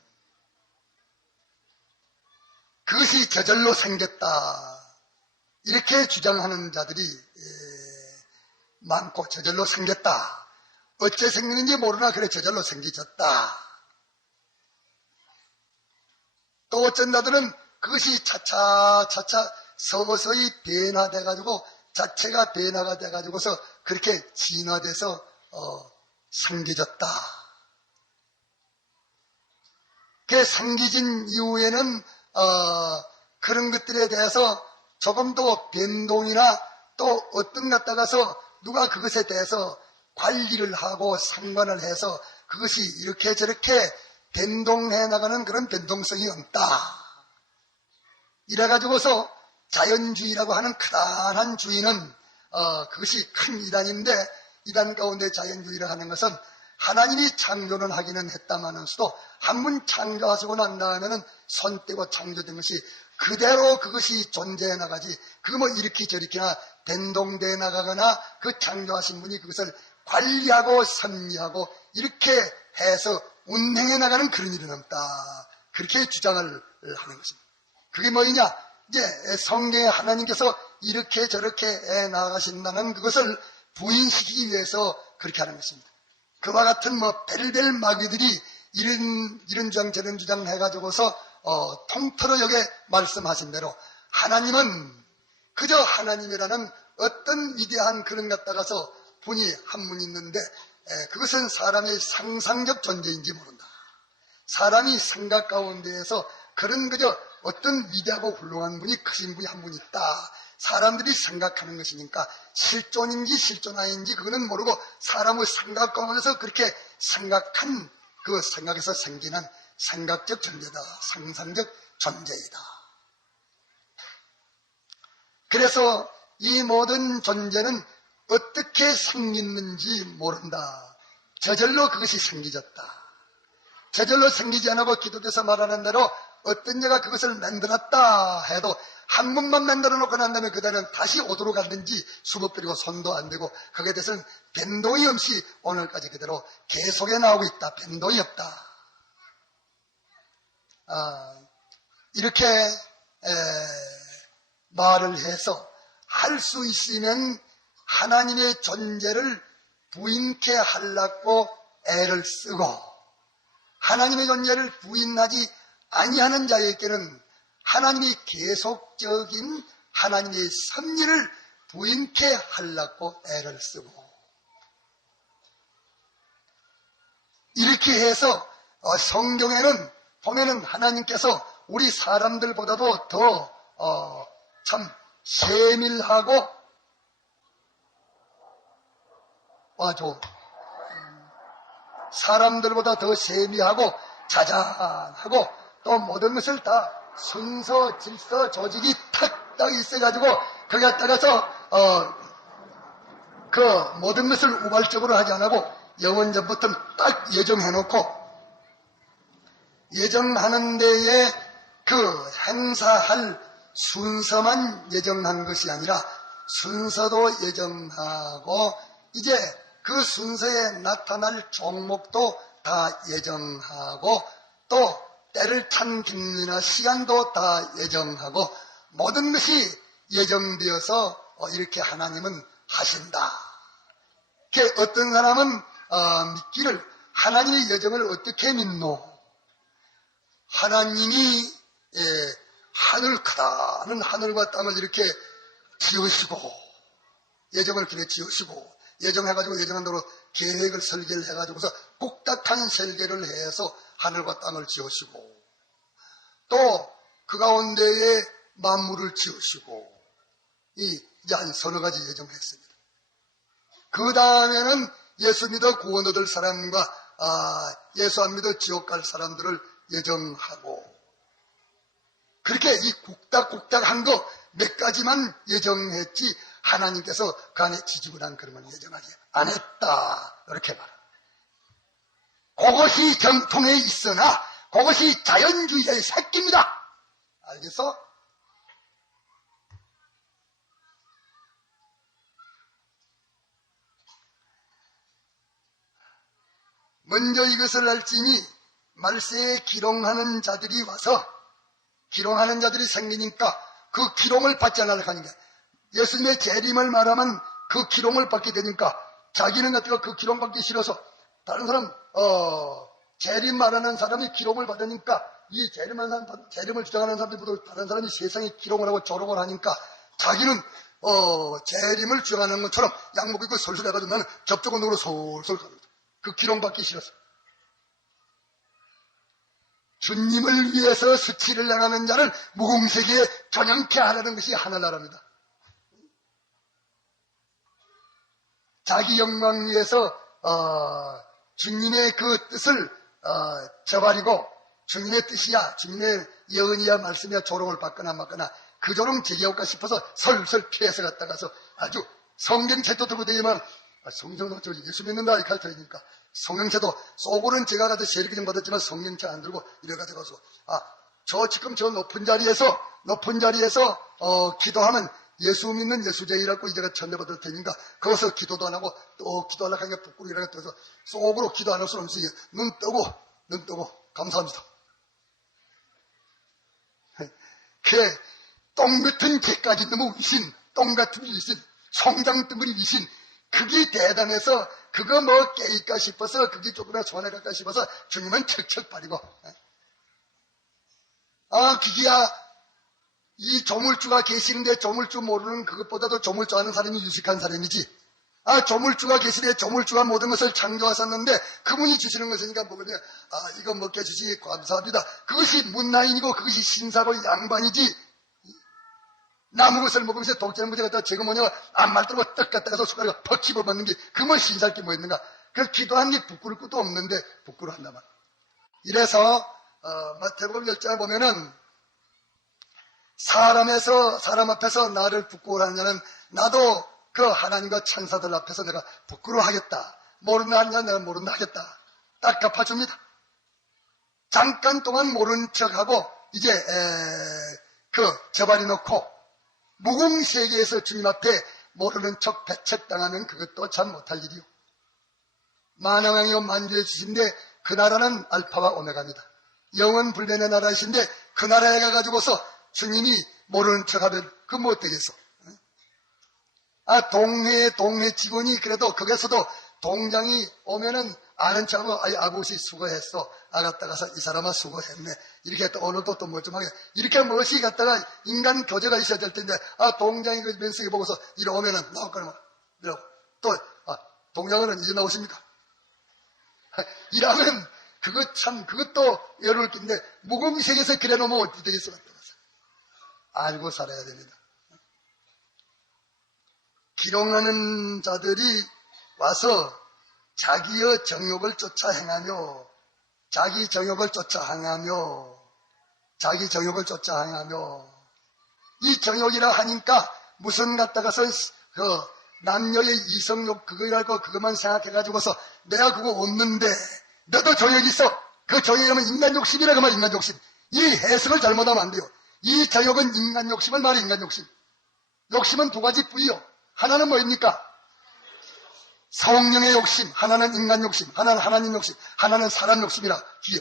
그것이 저절로 생겼다, 이렇게 주장하는 자들이 많고, 저절로 생겼다, 어째 생기는지 모르나 그래 저절로 생기졌다. 또 어쩐 자들은 그것이 차차 서서히 변화돼 가지고, 자체가 변화가 돼 가지고서 그렇게 진화돼서 생겨졌다. 그 생기진 이후에는 그런 것들에 대해서 조금 더 변동이나 또 어떤 갖다가서 누가 그것에 대해서 관리를 하고 상관을 해서 그것이 이렇게 저렇게 변동해 나가는 그런 변동성이 없다. 이래가지고서 자연주의라고 하는 크다란 주의는 그것이 큰 이단인데, 이단 가운데 자연주의를 하는 것은 하나님이 창조는 하기는 했다마는서도 한 번 창조하시고 난 다음에는 손 떼고 창조된 것이 그대로 그것이 존재해 나가지, 그거 뭐 이렇게 저렇게나 변동돼 나가거나 그 창조하신 분이 그것을 관리하고 섭리하고 이렇게 해서 운행해 나가는 그런 일은 없다, 그렇게 주장을 하는 것입니다. 그게 뭐냐? 이제 성경에 하나님께서 이렇게 저렇게 해 나가신다는 그것을 부인시키기 위해서 그렇게 하는 것입니다. 그와 같은 뭐 벨벨 마귀들이 이런 주장 저런 주장 해가지고서 통틀어 여기에 말씀하신 대로 하나님은 그저 하나님이라는 어떤 위대한 그런 갖다가서 분이 한 분 있는데, 그것은 사람의 상상적 존재인지 모른다. 사람이 생각 가운데에서 그런 그저 어떤 위대하고 훌륭한 분이, 크신 분이 한 분 있다, 사람들이 생각하는 것이니까 실존인지 실존 아닌지 그거는 모르고 사람의 생각 가운데서 그렇게 생각한 그 생각에서 생기는 생각적 존재다, 상상적 존재이다. 그래서 이 모든 존재는 어떻게 생겼는지 모른다. 저절로 그것이 생기졌다. 저절로 생기지 않고 기독교에서 말하는 대로 어떤 자가 그것을 만들었다 해도 한 번만 만들어 놓고 난 다음에 그다음에 다시 오도록 갔는지 수업 들이고 손도 안 대고, 거기에 대해서는 변동이 없이 오늘까지 그대로 계속해 나오고 있다. 변동이 없다. 이렇게 말을 해서 할 수 있으면 하나님의 존재를 부인케 하려고 애를 쓰고, 하나님의 존재를 부인하지 아니하는 자에게는 하나님이 계속적인 하나님의 섭리를 부인케 하려고 애를 쓰고, 이렇게 해서 성경에는 보면은 하나님께서 우리 사람들보다도 더 참 세밀하고 사람들보다 더 세밀하고 자잘하고 또 모든 것을 다 순서, 질서, 조직이 탁탁 있어가지고 거기에 따라서 그 모든 것을 우발적으로 하지 않고 영원전부터 딱 예정해놓고, 예정하는 데에 그 행사할 순서만 예정한 것이 아니라 순서도 예정하고 이제 그 순서에 나타날 종목도 다 예정하고 또 때를 탄 길이나 시간도 다 예정하고 모든 것이 예정되어서 이렇게 하나님은 하신다. 어떤 사람은 믿기를 하나님의 예정을 어떻게 믿노? 하나님이 크다는 하늘과 땅을 이렇게 지으시고 예정을 그래 지으시고 예정해가지고 예정한 대로 계획을 설계를 해가지고서 꼭딱한 설계를 해서 하늘과 땅을 지으시고 또 그 가운데에 만물을 지으시고 이제 한 서너 가지 예정했습니다. 그 다음에는 예수 믿어 구원 얻을 사람과 예수 안 믿어 지옥 갈 사람들을 예정하고, 그렇게 이 굵닥굵닥한 거 몇 가지만 예정했지 하나님께서 그 안에 지지부란 그런 건 예정하지 안 했다, 이렇게 말합니다. 그것이 정통에 있으나 그것이 자연주의자의 새끼입니다. 알겠어? 먼저 이것을 알지니 말세에 기롱하는 자들이 와서 기롱하는 자들이 생기니까 그 기롱을 받지 않으려고 하는 거야. 예수님의 재림을 말하면 그 기롱을 받게 되니까 자기는 어떻게 그 기롱 받기 싫어서 다른 사람 재림 말하는 사람이 기롱을 받으니까 이 재림을 주장하는 사람들보다 다른 사람이 세상에 기롱을 하고 조롱을 하니까 자기는 재림을 주장하는 것처럼 양복 입고 솔솔 해가지고 나는 접촉 운동으로 솔솔 갑니다. 그 기롱 받기 싫어서. 주님을 위해서 수치를 당하는 자는 무공세기에 전형케 하라는 것이 하나나라입니다. 자기 영광 위해서 주님의 그 뜻을 저버리고 주님의 뜻이야 주님의 예언이야 말씀이야 조롱을 받거나 맞거나 그 조롱 제기할까 싶어서 설설 피해서 갔다가서 아주 성경책도 들고 다니면 성경도 저 예수 믿는다 이렇게 할테니까 성경책도 속으로는 제가 가서 세례기좀 받았지만 성경책 안 들고 이래가지고 저 지금 저 높은 자리에서 기도하면 예수 믿는 예수쟁이라고 이제가 전해받을 테니까 거기서 기도도 안 하고 또 기도하려고 하니까 부끄러워서 떠서 속으로 기도 안 할 수는 없으니 눈 뜨고 감사합니다. 그래 똥 같은 개까지 너무 위신 똥 같은 위신 성장 덩어리 위신 그게 대단해서 그거 뭐 깨일까 싶어서 그게 조금이나 손해갈까 싶어서 주님은 척척 버리고 그게야 이 조물주가 계시는데 조물주 모르는 그것보다도 조물주 하는 사람이 유식한 사람이지. 조물주가 계시되 조물주가 모든 것을 창조하셨는데 그분이 주시는 것이니까 뭐거든요. 이거 먹여주시 감사합니다. 그것이 문나인이고 그것이 신사고 양반이지. 나무 것을 먹으면서 독재 무대 갖다가 제거 뭐냐 안말 들고 떡 갖다 가서 숟가락을 퍽 집어먹는 게 그뭐 신살 게 뭐 있는가. 그 기도한 게 부끄러울 것도 없는데 부끄러워한다만. 이래서 마태복음 10장에 보면은 사람 앞에서 나를 부끄러워하는 자는 나도 그 하나님과 천사들 앞에서 내가 부끄러워하겠다. 모른다 하는 자는 내가 모른다 하겠다. 딱 갚아줍니다. 잠깐 동안 모른 척하고 이제 저발이 놓고 무공세계에서 주님 앞에 모르는 척 배척당하면 그것도 참 못할 일이요. 만왕왕이요 만주의 주신데 그 나라는 알파와 오메가입니다. 영원 불변의 나라이신데 그 나라에 가가지고서 주님이 모르는 척하면 그 뭐 되겠어? 동네 직원이 그래도 거기서도 동장이 오면은 아는 척하고 아버지 수고했어. 갔다 가서 이 사람아 수고했네. 이렇게 또 오늘도 또 멀쩡하게 이렇게 멋이 갔다가 인간 교제가 있어야 될 텐데 동장이 그 면색이 보고서 이리 오면은 나올 거나 이러고 또 동장은 이제 나오십니까? 이러면 그것도 여러울 낀데 무공색에서 그래 놓으면 어떻게 되겠어? 알고 살아야 됩니다. 기롱하는 자들이 와서 자기의 정욕을 쫓아 행하며 이 정욕이라 하니까 무슨 갖다가서 남녀의 이성욕 그거라고 그것만 생각해가지고서 내가 그거 없는데 너도 정욕이 있어. 그 정욕이라면 인간 욕심이라 그 말 인간 욕심. 이 해석을 잘못하면 안 돼요. 이 정욕은 인간 욕심을 말해 인간 욕심. 욕심은 두 가지 뿌이요. 하나는 뭐입니까? 성령의 욕심, 하나는 인간 욕심, 하나는 하나님 욕심, 하나는 사람 욕심이라 기요.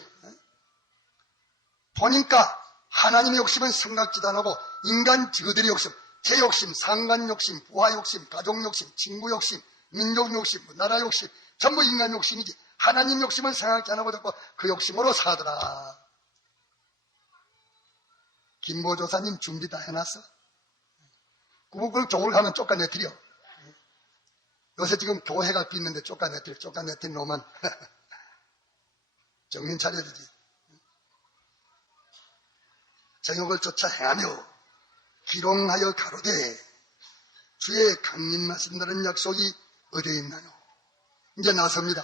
보니까 하나님의 욕심은 생각지도 안 하고 인간 지그들의 욕심, 제 욕심, 상관 욕심, 부하 욕심, 가족 욕심, 친구 욕심, 민족 욕심, 나라 욕심, 전부 인간 욕심이지. 하나님 욕심은 생각지 안 하고 자꾸 그 욕심으로 사더라. 김보조사님 준비 다 해놨어? 그걸 교회를 가면 쫓아내드려. 요새 지금 교회가 빗는데 쫓아내드린 놈은 정신 차려야 되지. 정욕을 쫓아 행하며 기롱하여 가로되 주의 강림 하신다는 약속이 어디에 있나요? 이제 나섭니다.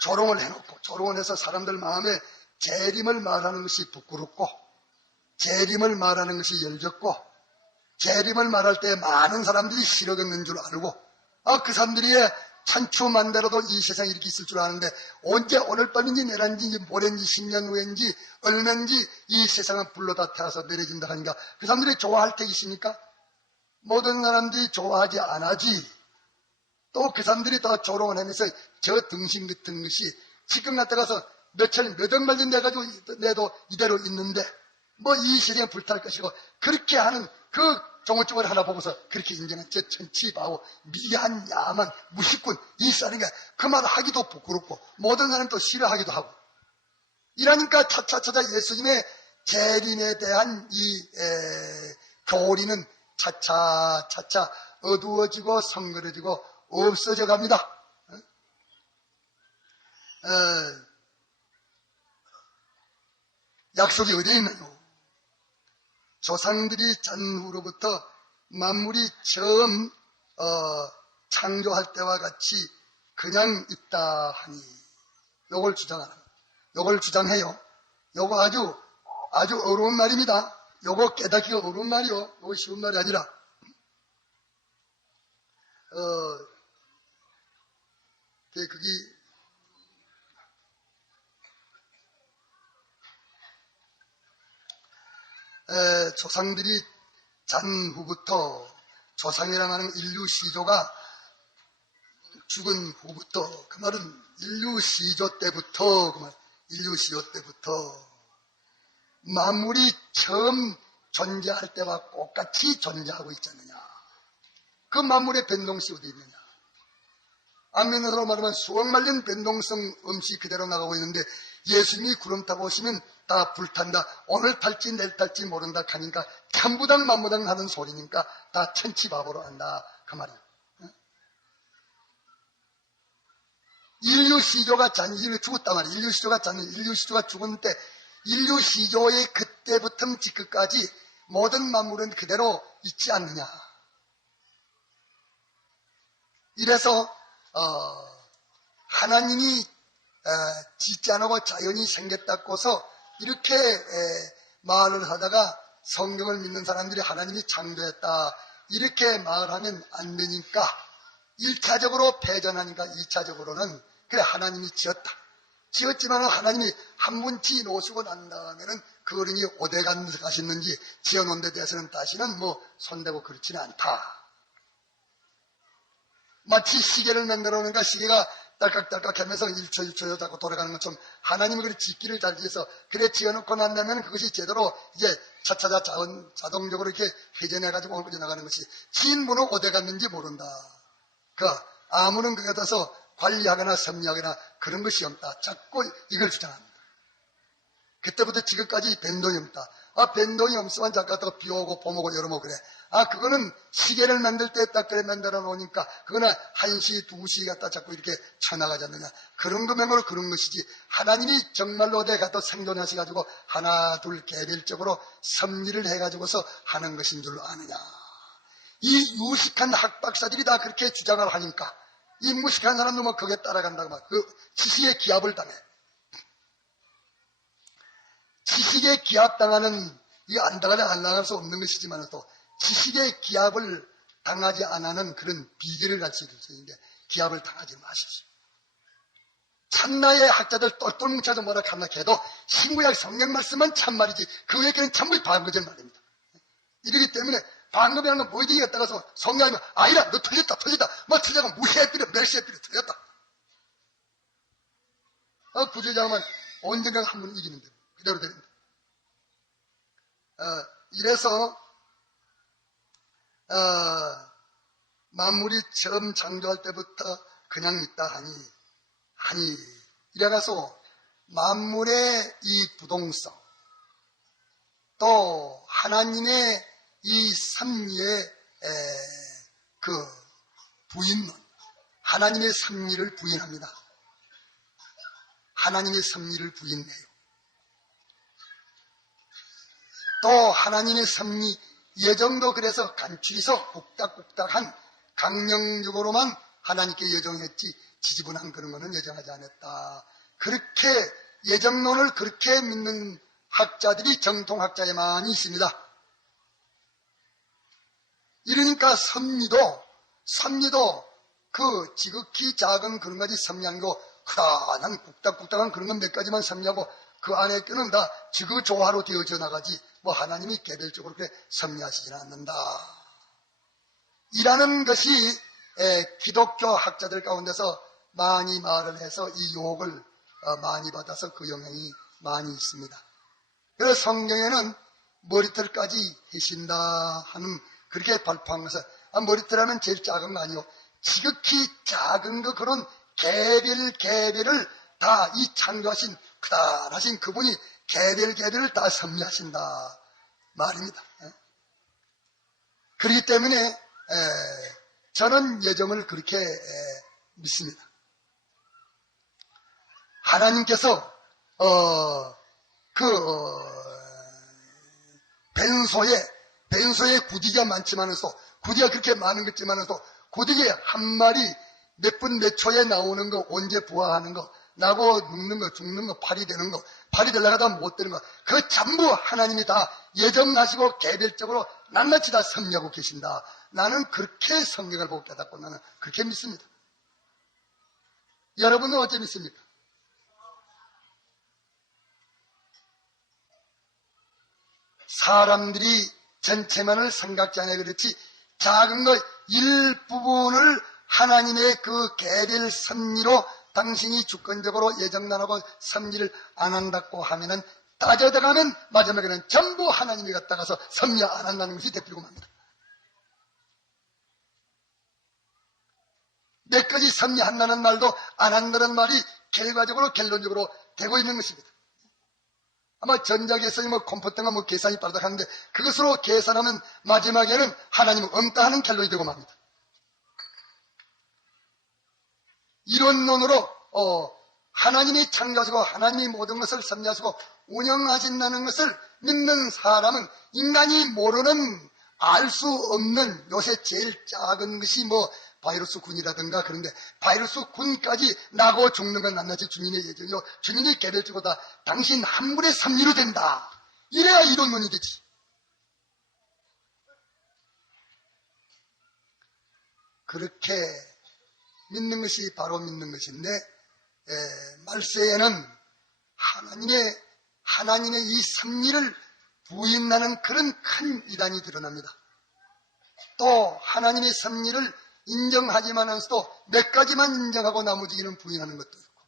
조롱을 해놓고 조롱을 해서 사람들 마음에 재림을 말하는 것이 부끄럽고 재림을 말하는 것이 열졌고 재림을 말할 때 많은 사람들이 싫어겠는 줄 알고 그 사람들이 천추만대로도 이 세상에 이렇게 있을 줄 아는데 언제 오늘 밤인지 내란지 모레인지 10년 후인지 얼마인지 이 세상은 불로다 태워서 내려진다 하니까 그 사람들이 좋아할 테겠습니까? 모든 사람들이 좋아하지 않아지. 또 그 사람들이 더 조롱을 하면서 저 등신 같은 것이 지금 갔다 가서 몇억 말린 내가지고 내도 이대로 있는데 뭐 이 세상에 불탈 것이고 그렇게 하는 그 종어쪽을 하나 보고서 그렇게 인정한 저 천치바오 미한 야만 무식군 이 사람이 그 말 하기도 부끄럽고 모든 사람 또 싫어하기도 하고 이러니까 차차차차 예수님의 재림에 대한 이 교리는 차차차차 어두워지고 성그러지고 없어져 갑니다. 약속이 어디에 있나요? 조상들이 전후로부터 만물이 처음 창조할 때와 같이 그냥 있다 하니 요걸 주장하는 요걸 주장해요. 요거 아주 어려운 말입니다. 요거 깨닫기가 어려운 말이요. 요거 쉬운 말이 아니라 그게 조상들이 전후부터 조상이라 하는 인류 시조가 죽은 후부터 그 말은 인류 시조 때부터 그 말, 인류 시조 때부터 만물이 처음 존재할 때와 똑같이 존재하고 있지 않느냐. 그 만물의 변동시 어디 있느냐. 안 믿는 사람 말하면 수억 말린 변동성 음식 그대로 나가고 있는데 예수님이 구름 타고 오시면 다 불탄다. 오늘 탈지 내일 탈지 모른다 하니까 천부당 만무당 하는 소리니까 다 천치바보로 한다. 그 말이에요. 인류 시조가 죽었단 말이에요. 인류 시조가 죽은 때 인류 시조의 그때부터 지금까지 모든 만물은 그대로 있지 않느냐. 이래서 하나님이 짓지 않고 자연이 생겼다고서 이렇게 말을 하다가 성경을 믿는 사람들이 하나님이 창조했다 이렇게 말하면 안 되니까 1차적으로 패전하니까 2차적으로는 그래 하나님이 지었지만 하나님이 한 번 지어놓으시고 난 다음에는 그 어른이 어디 가셨는지 지어놓은 데 대해서는 다시는 뭐 손대고 그렇지는 않다. 마치 시계를 만들어 놓으니까 시계가 딸깍딸깍 하면서 1초 1초 자꾸 돌아가는 것처럼 하나님은 그래 짓기를 잘 지어서 그래 지어놓고 난다면 그것이 제대로 이제 차차차 자동적으로 이렇게 회전해가지고 옮겨져 나가는 것이 지인분은 어디 갔는지 모른다. 아무는 그에 따라서 관리하거나 섭리하거나 그런 것이 없다. 자꾸 이걸 주장합니다. 그때부터 지금까지 변동이 없다. 변동이 없으면 잠깐 또 비 오고 봄 오고 여름 오고 그래. 그거는 시계를 만들 때 딱 그래 만들어 놓으니까 그거는 1시, 2시 갖다 자꾸 이렇게 쳐나가지 않느냐. 그런 거면으로 그런 것이지. 하나님이 정말로 내가 또 생존하셔가지고 하나, 둘 개별적으로 섭리를 해가지고서 하는 것인 줄 아느냐. 이 유식한 학박사들이 다 그렇게 주장을 하니까 이 무식한 사람들 뭐 거기에 따라간다고 막 그 지식의 기합을 당해. 지식의 기합당하는 이게 안 당할 수 없는 것이지만 또 지식의 기합을 당하지 않는 그런 비결을 가르쳐 줄 수 있는데 기합을 당하지 마십시오. 참나의 학자들 똘똘 뭉쳐서 뭐라 하나 해도 신구약 성경 말씀은 참말이지 그 외에는 전부 반거절 말입니다. 이러기 때문에 반급이라는 건 뭐이지 했다가서 성경이면 아니라 너 틀렸다 뭐 틀려가 무시해버려 멸시해버려 틀렸다. 구제자만 언젠가 한 번 이기는데 그대로 됩니다. 이래서 만물이 처음 창조할 때부터 그냥 있다 하니 이래가서 만물의 이 부동성 또 하나님의 이 섭리의 그 부인론 하나님의 섭리를 부인합니다. 하나님의 섭리를 부인해요. 또 하나님의 섭리 예정도 그래서 간추리서 꾹딱꾹딱한 강령적으로만 하나님께 예정했지 지지분한 그런 거는 예정하지 않았다. 그렇게 예정론을 그렇게 믿는 학자들이 정통학자에만 있습니다. 이러니까 섭리도 그 지극히 작은 그런 가지 섭리하고 크다란 꾹딱꾹딱한 그런 건 몇 가지만 섭리하고 그 안에 껴는 다 지그조화로 되어져 나가지 뭐 하나님이 개별적으로 그렇게 섭리하시지는 않는다. 이라는 것이 기독교 학자들 가운데서 많이 말을 해서 이 욕을 많이 받아서 그 영향이 많이 있습니다. 그래서 성경에는 머리털까지 해신다 하는 그렇게 발표한 것은 머리털하면 제일 작은 거 아니요. 지극히 작은 거 그런 개별을 다 이 창조하신 크다하신 그분이 개별을 다 섭리하신다 말입니다. 그렇기 때문에 저는 예정을 그렇게 믿습니다. 하나님께서 벤소에 구디가 많지만은서 구디가 그렇게 많은 것지만은서 구디에 한 마리 몇 분 몇 초에 나오는 거, 언제 부화하는 거, 나고 눕는 거, 죽는 거, 팔이 되는 거, 팔이 되려가다 못 되는 거, 그 전부 하나님이 다 예정하시고 개별적으로 낱낱이 다 섭리하고 계신다. 나는 그렇게 성경을 보고 깨닫고 나는 그렇게 믿습니다. 여러분은 어째 믿습니까? 사람들이 전체만을 생각지 않아요. 그렇지 작은 것 일부분을 하나님의 그 개별 섭리로 당신이 주권적으로 예정난하고 섭리를 안 한다고 하면은 따져들어가면 마지막에는 전부 하나님이 갖다가서 섭리 안 한다는 것이 되필고 맙니다. 몇 가지 섭리한다는 말도 안 한다는 말이 결론적으로 되고 있는 것입니다. 아마 전자계산이 컴퓨터가 계산이 빠르다 하는데 그것으로 계산하면 마지막에는 하나님은 없다 하는 결론이 되고 맙니다. 이론론으로 하나님이 창조하시고 하나님이 모든 것을 섭리하시고 운영하신다는 것을 믿는 사람은 인간이 모르는 알 수 없는 요새 제일 작은 것이 바이러스 군이라든가 그런데 바이러스 군까지 나고 죽는 건 낱낱이 주님의 예정이요. 주님이 개별적으로 다 당신 한 분의 섭리로 된다. 이래야 이론론이 되지. 그렇게 믿는 것이 바로 믿는 것인데 말세에는 하나님의 이 섭리를 부인하는 그런 큰 이단이 드러납니다. 또 하나님의 섭리를 인정하지만서도 몇 가지만 인정하고 나머지는 부인하는 것도 있고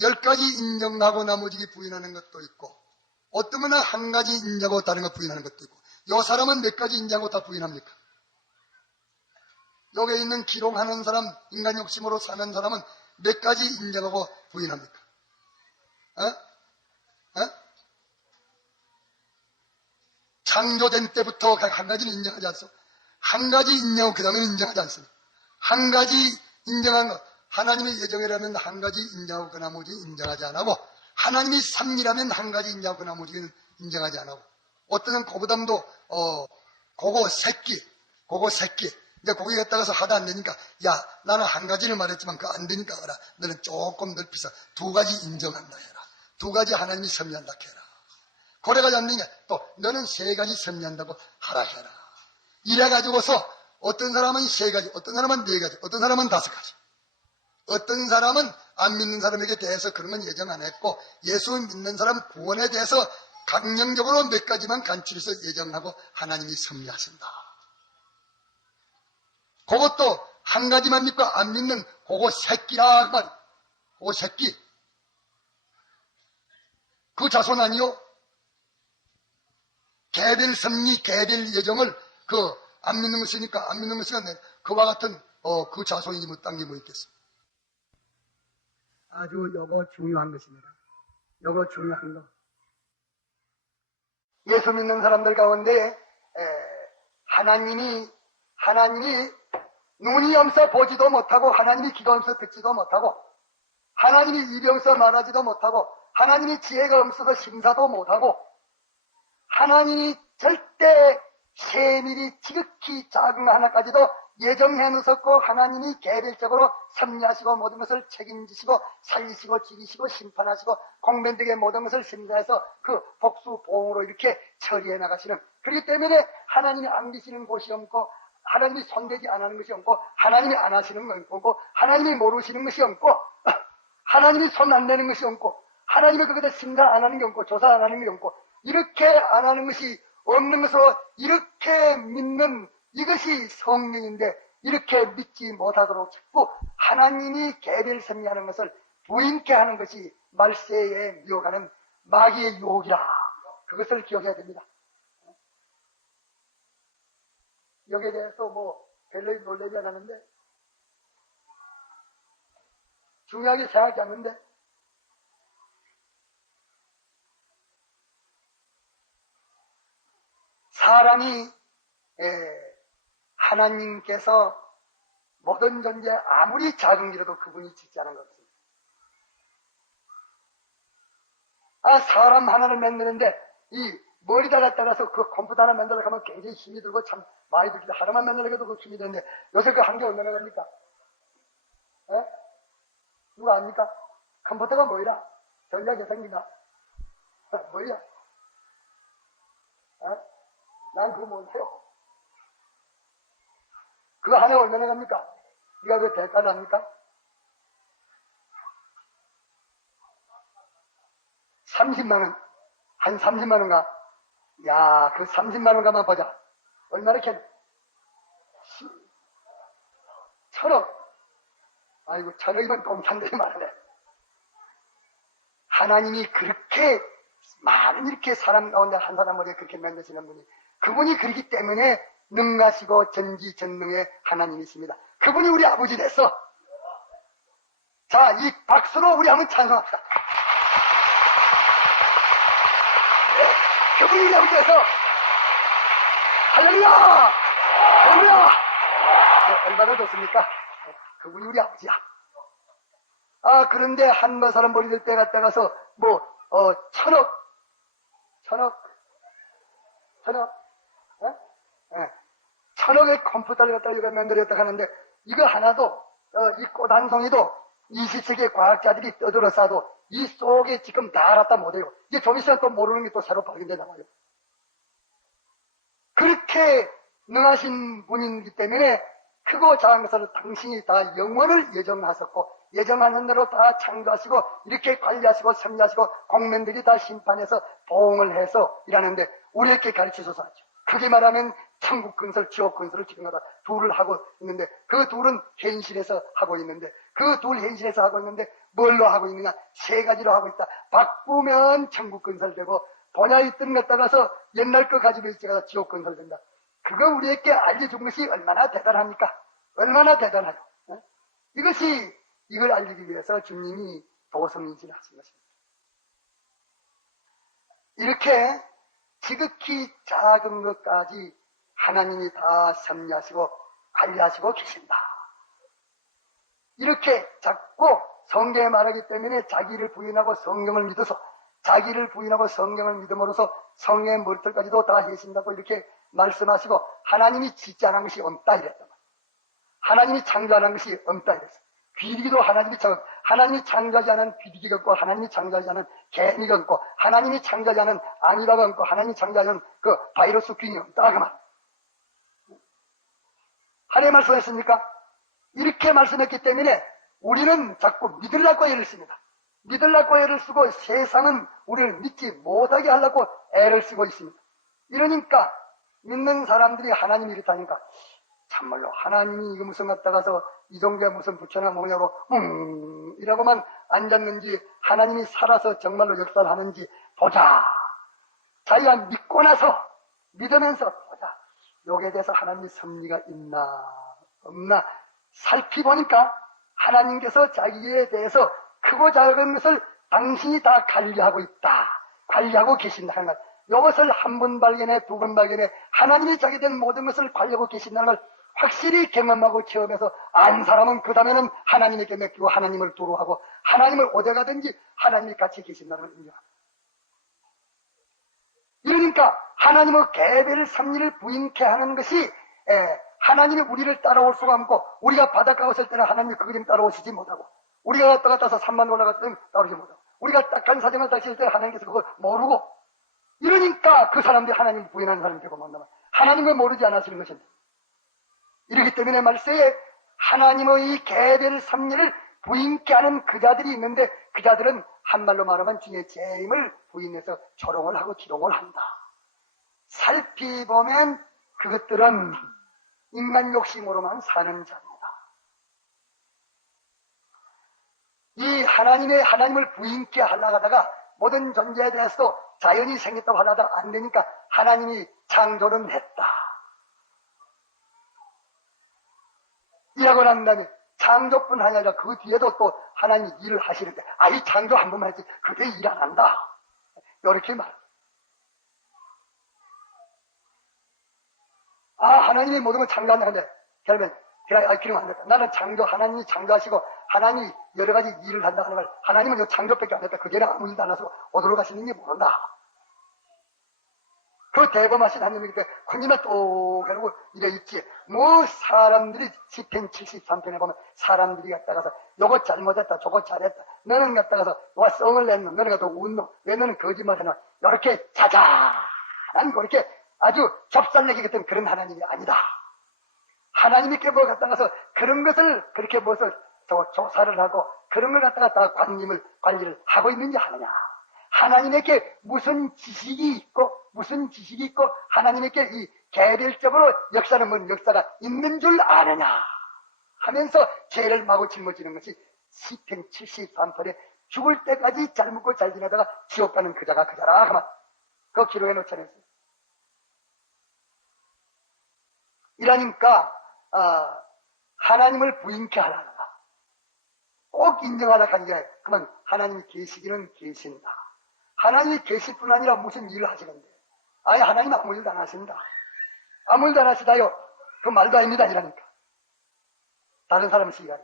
10가지 인정하고 나머지 부인하는 것도 있고 어떤 거는 한 가지 인정하고 다른 거 부인하는 것도 있고 요 사람은 몇 가지 인정하고 다 부인합니까? 여기 있는 기롱하는 사람, 인간 욕심으로 사는 사람은 몇 가지 인정하고 부인합니까? 창조된 때부터 한 가지는 인정하지 않습니까? 한 가지 인정하고 그 다음에는 인정하지 않습니다. 한 가지 인정한 것, 하나님의 예정이라면 한 가지 인정하고 그 나머지 인정하지 않고 하나님의 섭리라면 한 가지 인정하고 그 나머지는 인정하지 않고 어떤 고부담도 그거 새끼 이제 거기 갔다가서 하다 안 되니까 야 나는 한 가지를 말했지만 그거 안 되니까 그라 너는 조금 넓혀서 2가지 인정한다 해라. 2가지 하나님이 섭리한다 해라. 고래가지 안 되니까 또 너는 3가지 섭리한다고 하라 해라. 이래가지고서 어떤 사람은 3가지, 어떤 사람은 4가지, 어떤 사람은 5가지. 어떤 사람은 안 믿는 사람에게 대해서 그런 건 예정 안 했고 예수 믿는 사람 구원에 대해서 강령적으로 몇 가지만 간추려서 예정하고 하나님이 섭리하신다. 그것도 한 가지만 믿고 안 믿는 그거 새끼라 그 말이야. 그거 새끼. 그 자손 아니요? 개별 섭리, 개별 예정을 안 믿는 것이니까 안 믿는 것이니까 그와 같은 그 자손이지 딴 게 뭐 있겠어. 아주 요거 중요한 것입니다. 요거 중요한 거. 예수 믿는 사람들 가운데 하나님이 눈이 없어 보지도 못하고 하나님이 귀가 없어 듣지도 못하고 하나님이 입이 없어 말하지도 못하고 하나님이 지혜가 없어서 심사도 못하고 하나님이 절대 세밀히 지극히 작은 하나까지도 예정해 놓으셨고 하나님이 개별적으로 섭리하시고 모든 것을 책임지시고 살리시고 죽이시고 심판하시고 공변되게 모든 것을 심사해서 그 복수 보응으로 이렇게 처리해 나가시는 그렇기 때문에 하나님이 안 계시는 곳이 없고 하나님이 손대지 안 하는 것이 없고, 하나님이 안 하시는 것이 없고, 하나님이 모르시는 것이 없고, 하나님이 손 안 내는 것이 없고, 하나님이 그것에 심사 안 하는 게 없고, 조사 안 하는 게 없고, 이렇게 안 하는 것이 없는 것으로 이렇게 믿는 이것이 성령인데, 이렇게 믿지 못하도록 자꾸 하나님이 개별 섭리하는 것을 부인케 하는 것이 말세에 미혹하는 마귀의 유혹이라. 그것을 기억해야 됩니다. 여기에 대해서 별로 놀라지 않았는데, 중요하게 생각하지 않는데, 사람이 하나님께서 모든 존재 아무리 작은 일이라도 그분이 짓지 않은 것 같습니다. 사람 하나를 만드는데 이 머리다 따라서 그 컴퓨터 하나 만들어 가면 굉장히 힘이 들고 참 많이 들기도 하나만 만들어도 그 힘이 드는데 요새 그 한 개 얼마나 갑니까? 누가 압니까? 컴퓨터가 뭐이라? 전자계산기가 뭐야? 난 그거 못해요. 그거 하나에 얼마나 갑니까? 네가 그 대가를 합니까? 30만원. 한 30만원가? 야, 그 30만원가만 보자. 얼마나 이렇게, 1,000억. 아이고, 1,000억이면 꽁찬들이 많네. 하나님이 그렇게 많은 이렇게 사람 가운데 한 사람 머리에 그렇게 만드시는 분이, 그분이 그렇기 때문에 능하시고 전지전능의 하나님이십니다. 그분이 우리 아버지 됐어. 자, 이 박수로 우리 한번 찬송합시다. 네, 그분이 우리 아버지 됐어. 할렐루야! 할렐루야! 네, 얼마나 좋습니까? 그분이 우리 아버지야. 그런데 한 사람 머리 될 때가 가서 1,000억, 천억의 컴퓨터를 갖다가 이거 만들었다 하는데, 이거 하나도, 이 꽃 한 송이도 20세기의 과학자들이 떠들어 싸도 이 속에 지금 다 알았다 못해요. 이제 좀 있으면 또 모르는 게 또 새로 발견돼 나와요. 그렇게 능하신 분이기 때문에 크고 작은 것을 당신이 다 영원을 예정하셨고, 예정하는 대로 다 창조하시고, 이렇게 관리하시고, 섭리하시고, 공면들이 다 심판해서 보응을 해서 일하는데, 우리에게 가르치셔서 하죠. 크게 말하면 천국 건설, 지옥 건설을 지금마다 둘을 하고 있는데, 그 둘은 현실에서 하고 있는데, 그 둘 현실에서 하고 있는데, 뭘로 하고 있느냐? 세 가지로 하고 있다. 바꾸면 천국 건설되고, 본야에 있던 것 따라서 옛날 거 가지고 있다가 지옥 건설된다. 그거 우리에게 알려준 것이 얼마나 대단합니까? 얼마나 대단하죠. 이걸 알리기 위해서 주님이 도성인지를 하신 것입니다. 이렇게 지극히 작은 것까지 하나님이 다 섭리하시고 관리하시고 계신다. 이렇게 자꾸 성경에 말하기 때문에 자기를 부인하고 성경을 믿어서, 자기를 부인하고 성경을 믿음으로써 성령의 머리털까지도 다 해신다고 이렇게 말씀하시고, 하나님이 짓지 않은 것이 없다 이랬단 말이에요. 하나님이 창조하는 것이 없다 이랬어요. 귀리기도 하나님이 창조하지 않은 귀리기가 없고, 하나님이 창조하지 않은 개미가 없고, 하나님이 창조하지 않은 아미바가 없고, 하나님이 창조하지 않은 그 바이러스 균이 없다 그 말. 하나님 말씀했습니까? 이렇게 말씀했기 때문에 우리는 자꾸 믿으려고 애를 씁니다. 믿으려고 애를 쓰고 세상은 우리를 믿지 못하게 하려고 애를 쓰고 있습니다. 이러니까 믿는 사람들이 하나님이 이렇다니까, 참말로 하나님이 이거 무슨 갖다 가서 이종교가 무슨 부처나 뭐냐고 이라고만 앉았는지, 하나님이 살아서 정말로 역사를 하는지 보자. 자기가 믿고 나서 믿으면서 보자. 여기에 대해서 하나님의 섭리가 있나 없나 살피보니까 하나님께서 자기에 대해서 크고 작은 것을 당신이 다 관리하고 있다, 관리하고 계신다는 것. 이것을 한 번 발견해, 두 번 발견해, 하나님이 자기에 대한 모든 것을 관리하고 계신다는 걸 확실히 경험하고 체험해서 안 사람은 그 다음에는 하나님에게 맡기고 하나님을 두루하고, 하나님을 어디 가든지 하나님이 같이 계신다는 걸 인정합니다. 이러니까 하나님의 개별 섭리를 부인케 하는 것이, 하나님이 우리를 따라올 수가 없고, 우리가 바닷가 갔을 때는 하나님이 그 그림 따라오시지 못하고, 우리가 갔다 갔다서 산만 올라갔을 때는 따라오지 못하고, 우리가 딱한 사정을 다칠 때 하나님께서 그걸 모르고, 이러니까 그 사람들이 하나님을 부인하는 사람이 되고 만나면 하나님을 모르지 않았을 것입니다. 이렇기 때문에 말세에 하나님의 계별 섭리를 부인케 하는 그자들이 있는데 그 자들은 한말로 말하면 주의 재임을 부인해서 조롱을 하고 기롱을 한다. 살피보면 그것들은 인간 욕심으로만 사는 자입니다. 이 하나님을 부인케 하려고 하다가 모든 존재에 대해서도 자연이 생겼다고 하려다 안 되니까 하나님이 창조는 했다. 이라고 난 다음에 창조뿐 아니라 그 뒤에도 또 하나님이 일을 하시는데 이 창조 한 번만 했지 그게 일 안 한다. 이렇게 말. 하나님이 모든 걸 창조한다는데 결국엔 그럼 안 된다. 나는 하나님이 창조하시고 하나님이 여러 가지 일을 한다 하는 말 하나님은 요 창조밖에 안 했다. 그게는 아무 일도 안 하시고 어디로 가시는지 모른다. 그 대범하신 하나님이니까 혼자만 또 그러고 이래 있지. 뭐 사람들이 시편 73편에 보면 사람들이 갖다가서 요거 잘못했다 저거 잘했다 너는 갖다가서 와 썽을 냈노 너는 갖다가 웃노 왜 너는 거짓말하나 이렇게 자자한 그렇게 아주 접살내기 같은 그런 하나님이 아니다. 하나님이 뭐 갖다가서 그런 것을 그렇게 무엇을 조사를 하고 그런 걸 갖다가 다 관리를 하고 있는지 하느냐. 하나님에게 무슨 지식이 있고 하나님에게 이 개별적으로 역사는 뭔 역사가 있는 줄 아느냐 하면서 죄를 마구 짊어지는 것이 시편 73편에 죽을 때까지 잘 먹고 잘 지내다가 지옥 가는 그자가 그자라 하면 그거 기록해 놓잖아요. 이러니까 하나님을 부인케 하라. 꼭 인정하라 하는 게 그만 하나님이 계시기는 계신다. 하나님이 계실 뿐 아니라 무슨 일을 하시는데 하나님 아무 일도 안 하신다. 아무 일도 안 하시다요. 그 말도 아닙니다. 이러니까 다른 사람은 시기하래.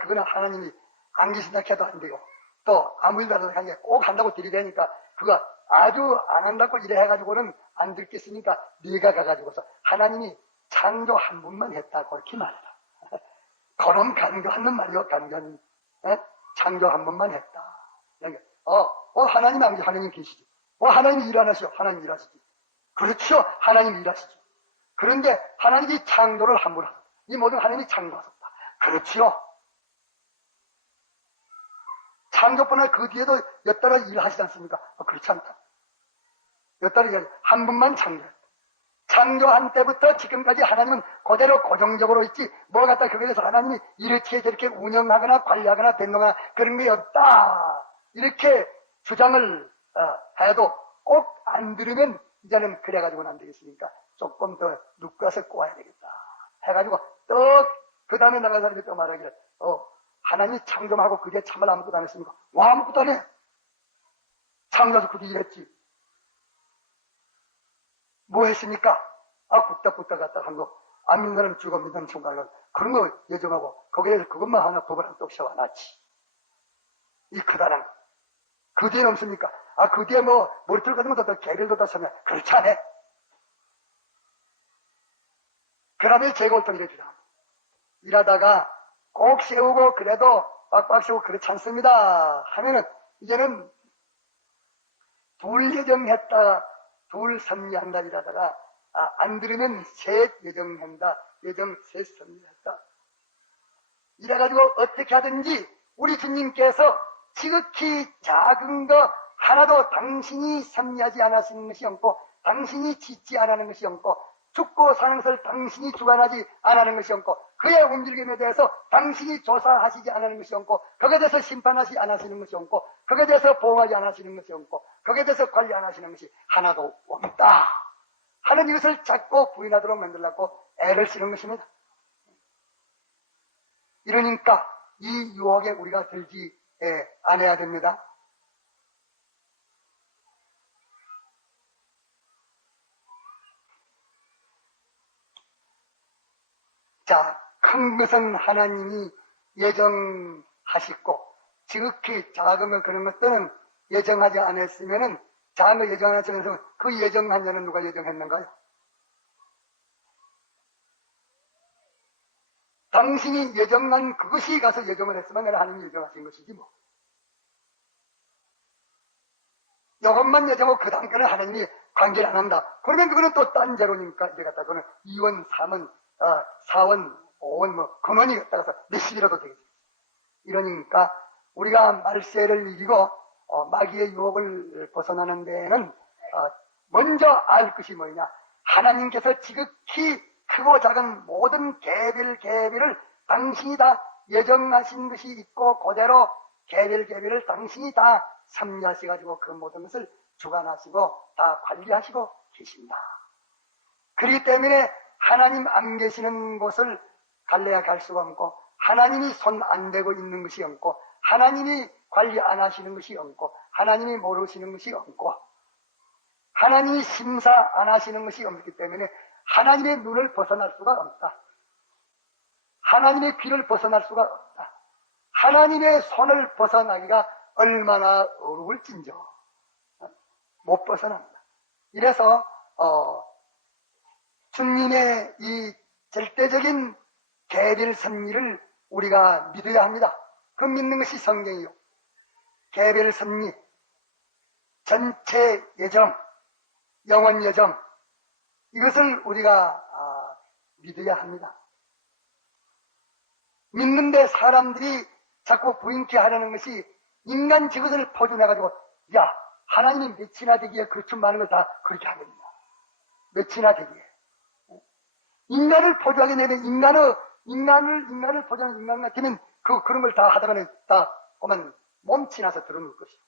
그거는 하나님이 안 계신다 해도 안 되고 또 아무 일도 안 하는 게 꼭 한다고 들이대니까 그거 아주 안 한다고 이래 해가지고는 안 듣겠으니까 네가 가가지고서 하나님이 창조 한 분만 했다고 그렇게 말해라. 그럼 간교하는 말이요. 간교는 창조 한 번만 했다. 하나님 아버지 하나님 계시지. 하나님이 일 안 하시오. 하나님 일하시지. 그렇죠. 하나님 일하시죠. 그런데 하나님이 창조를 한 번 하셨다. 이 모든 하나님이 창조하셨다. 그렇지요. 창조뿐 아니라 그 뒤에도 몇 달을 일하시지 않습니까? 그렇지 않다. 몇 달을 한 번만 창조했다. 창조한 때부터 지금까지 하나님은 그대로 고정적으로 있지 뭐 갖다 그거에 대해서 하나님이 이렇게 저렇게 운영하거나 관리하거나 변동하거나 그런 게 없다. 이렇게 주장을 해도 꼭 안 들으면 이제는 그래가지고는 안 되겠으니까 조금 더 눕가서 꼬아야 되겠다 해가지고 또 그 다음에 나간 사람이 또 말하기를 하나님이 창조하고 그게 참을 아무것도 안 했습니까? 아무것도 안 해. 창조해서 그게 일했지. 뭐 했습니까? 굽다 갔다 한 거. 안 믿는 사람 죽어 믿는 사람 총각을 그런 거 예정하고 거기에서 그것만 하나 법을 한 떡 세워놨지. 이 크다란 거. 그 뒤에는 없습니까? 그 뒤에 뭐 머리털 같은 것도 더 개별도 다 서면 그렇지 않아? 그 다음에 제가 어떤 일을 주다. 일하다가 꼭 세우고 그래도 빡빡 세우고 그렇지 않습니다 하면은 이제는 둘 예정했다 둘 섭리한다 이러다가 안 들으면 셋 예정한다 예정 셋 섭리했다 이래가지고 어떻게 하든지 우리 주님께서 지극히 작은 거 하나도 당신이 섭리하지 않았는 것이 없고 당신이 짓지 않았는 것이 없고 죽고 사는 것을 당신이 주관하지 않았는 것이 없고 그의 움직임에 대해서 당신이 조사하시지 않았는 것이 없고 거기에 대해서 심판하지 않으시는 것이 없고 거기에 대해서 보호하지 않으시는 것이 없고 거기에 대해서 관리 안 하시는 것이 하나도 없다 하는 이것을 자꾸 부인하도록 만들려고 애를 쓰는 것입니다. 이러니까 이 유혹에 우리가 들지 않아야 됩니다. 자, 큰 것은 하나님이 예정하시고 지극히 작은 그런 것들은 예정하지 않았으면은 작은 거 예정하시면서 그 예정한 자는 누가 예정했는가요? 당신이 예정한 그것이 가서 예정을 했으면 내가 하나님이 예정하신 것이지 뭐. 이것만 예정하고 그 다음 거는 하나님이 관계를 안 한다. 그러면 그거는 또 딴 죄로니까 이제 갖다 그거는 2원, 3원 4원, 5원, 뭐, 금원이 따라서 몇십이라도 되겠죠. 이러니까 우리가 말세를 이기고 마귀의 유혹을 벗어나는 데에는 먼저 알 것이 뭐냐. 하나님께서 지극히 크고 작은 모든 개별을 당신이 다 예정하신 것이 있고 그대로 개별을 당신이 다 섭리하셔가지고 그 모든 것을 주관하시고 다 관리하시고 계신다. 그렇기 때문에 하나님 안 계시는 곳을 갈래야 갈 수가 없고 하나님이 손 안 대고 있는 것이 없고 하나님이 관리 안 하시는 것이 없고 하나님이 모르시는 것이 없고 하나님이 심사 안 하시는 것이 없기 때문에 하나님의 눈을 벗어날 수가 없다. 하나님의 귀를 벗어날 수가 없다. 하나님의 손을 벗어나기가 얼마나 어려울진저 못 벗어납니다. 이래서 주님의 이 절대적인 개별 섭리를 우리가 믿어야 합니다. 그 믿는 것이 성경이요. 개별 섭리, 전체 예정, 영원 예정, 이것을 우리가 믿어야 합니다. 믿는데 사람들이 자꾸 부인케 하려는 것이 인간 저것을 포준해가지고 야 하나님이 몇이나 되기에 그렇죠 많은 걸 다 그렇게 하겠냐. 몇이나 되기에. 인간을 포주하게 되면 인간을 포주하는 인간 같으면 그런 걸 다 하다가는 다 보면 몸치나서 들어놓을 것이고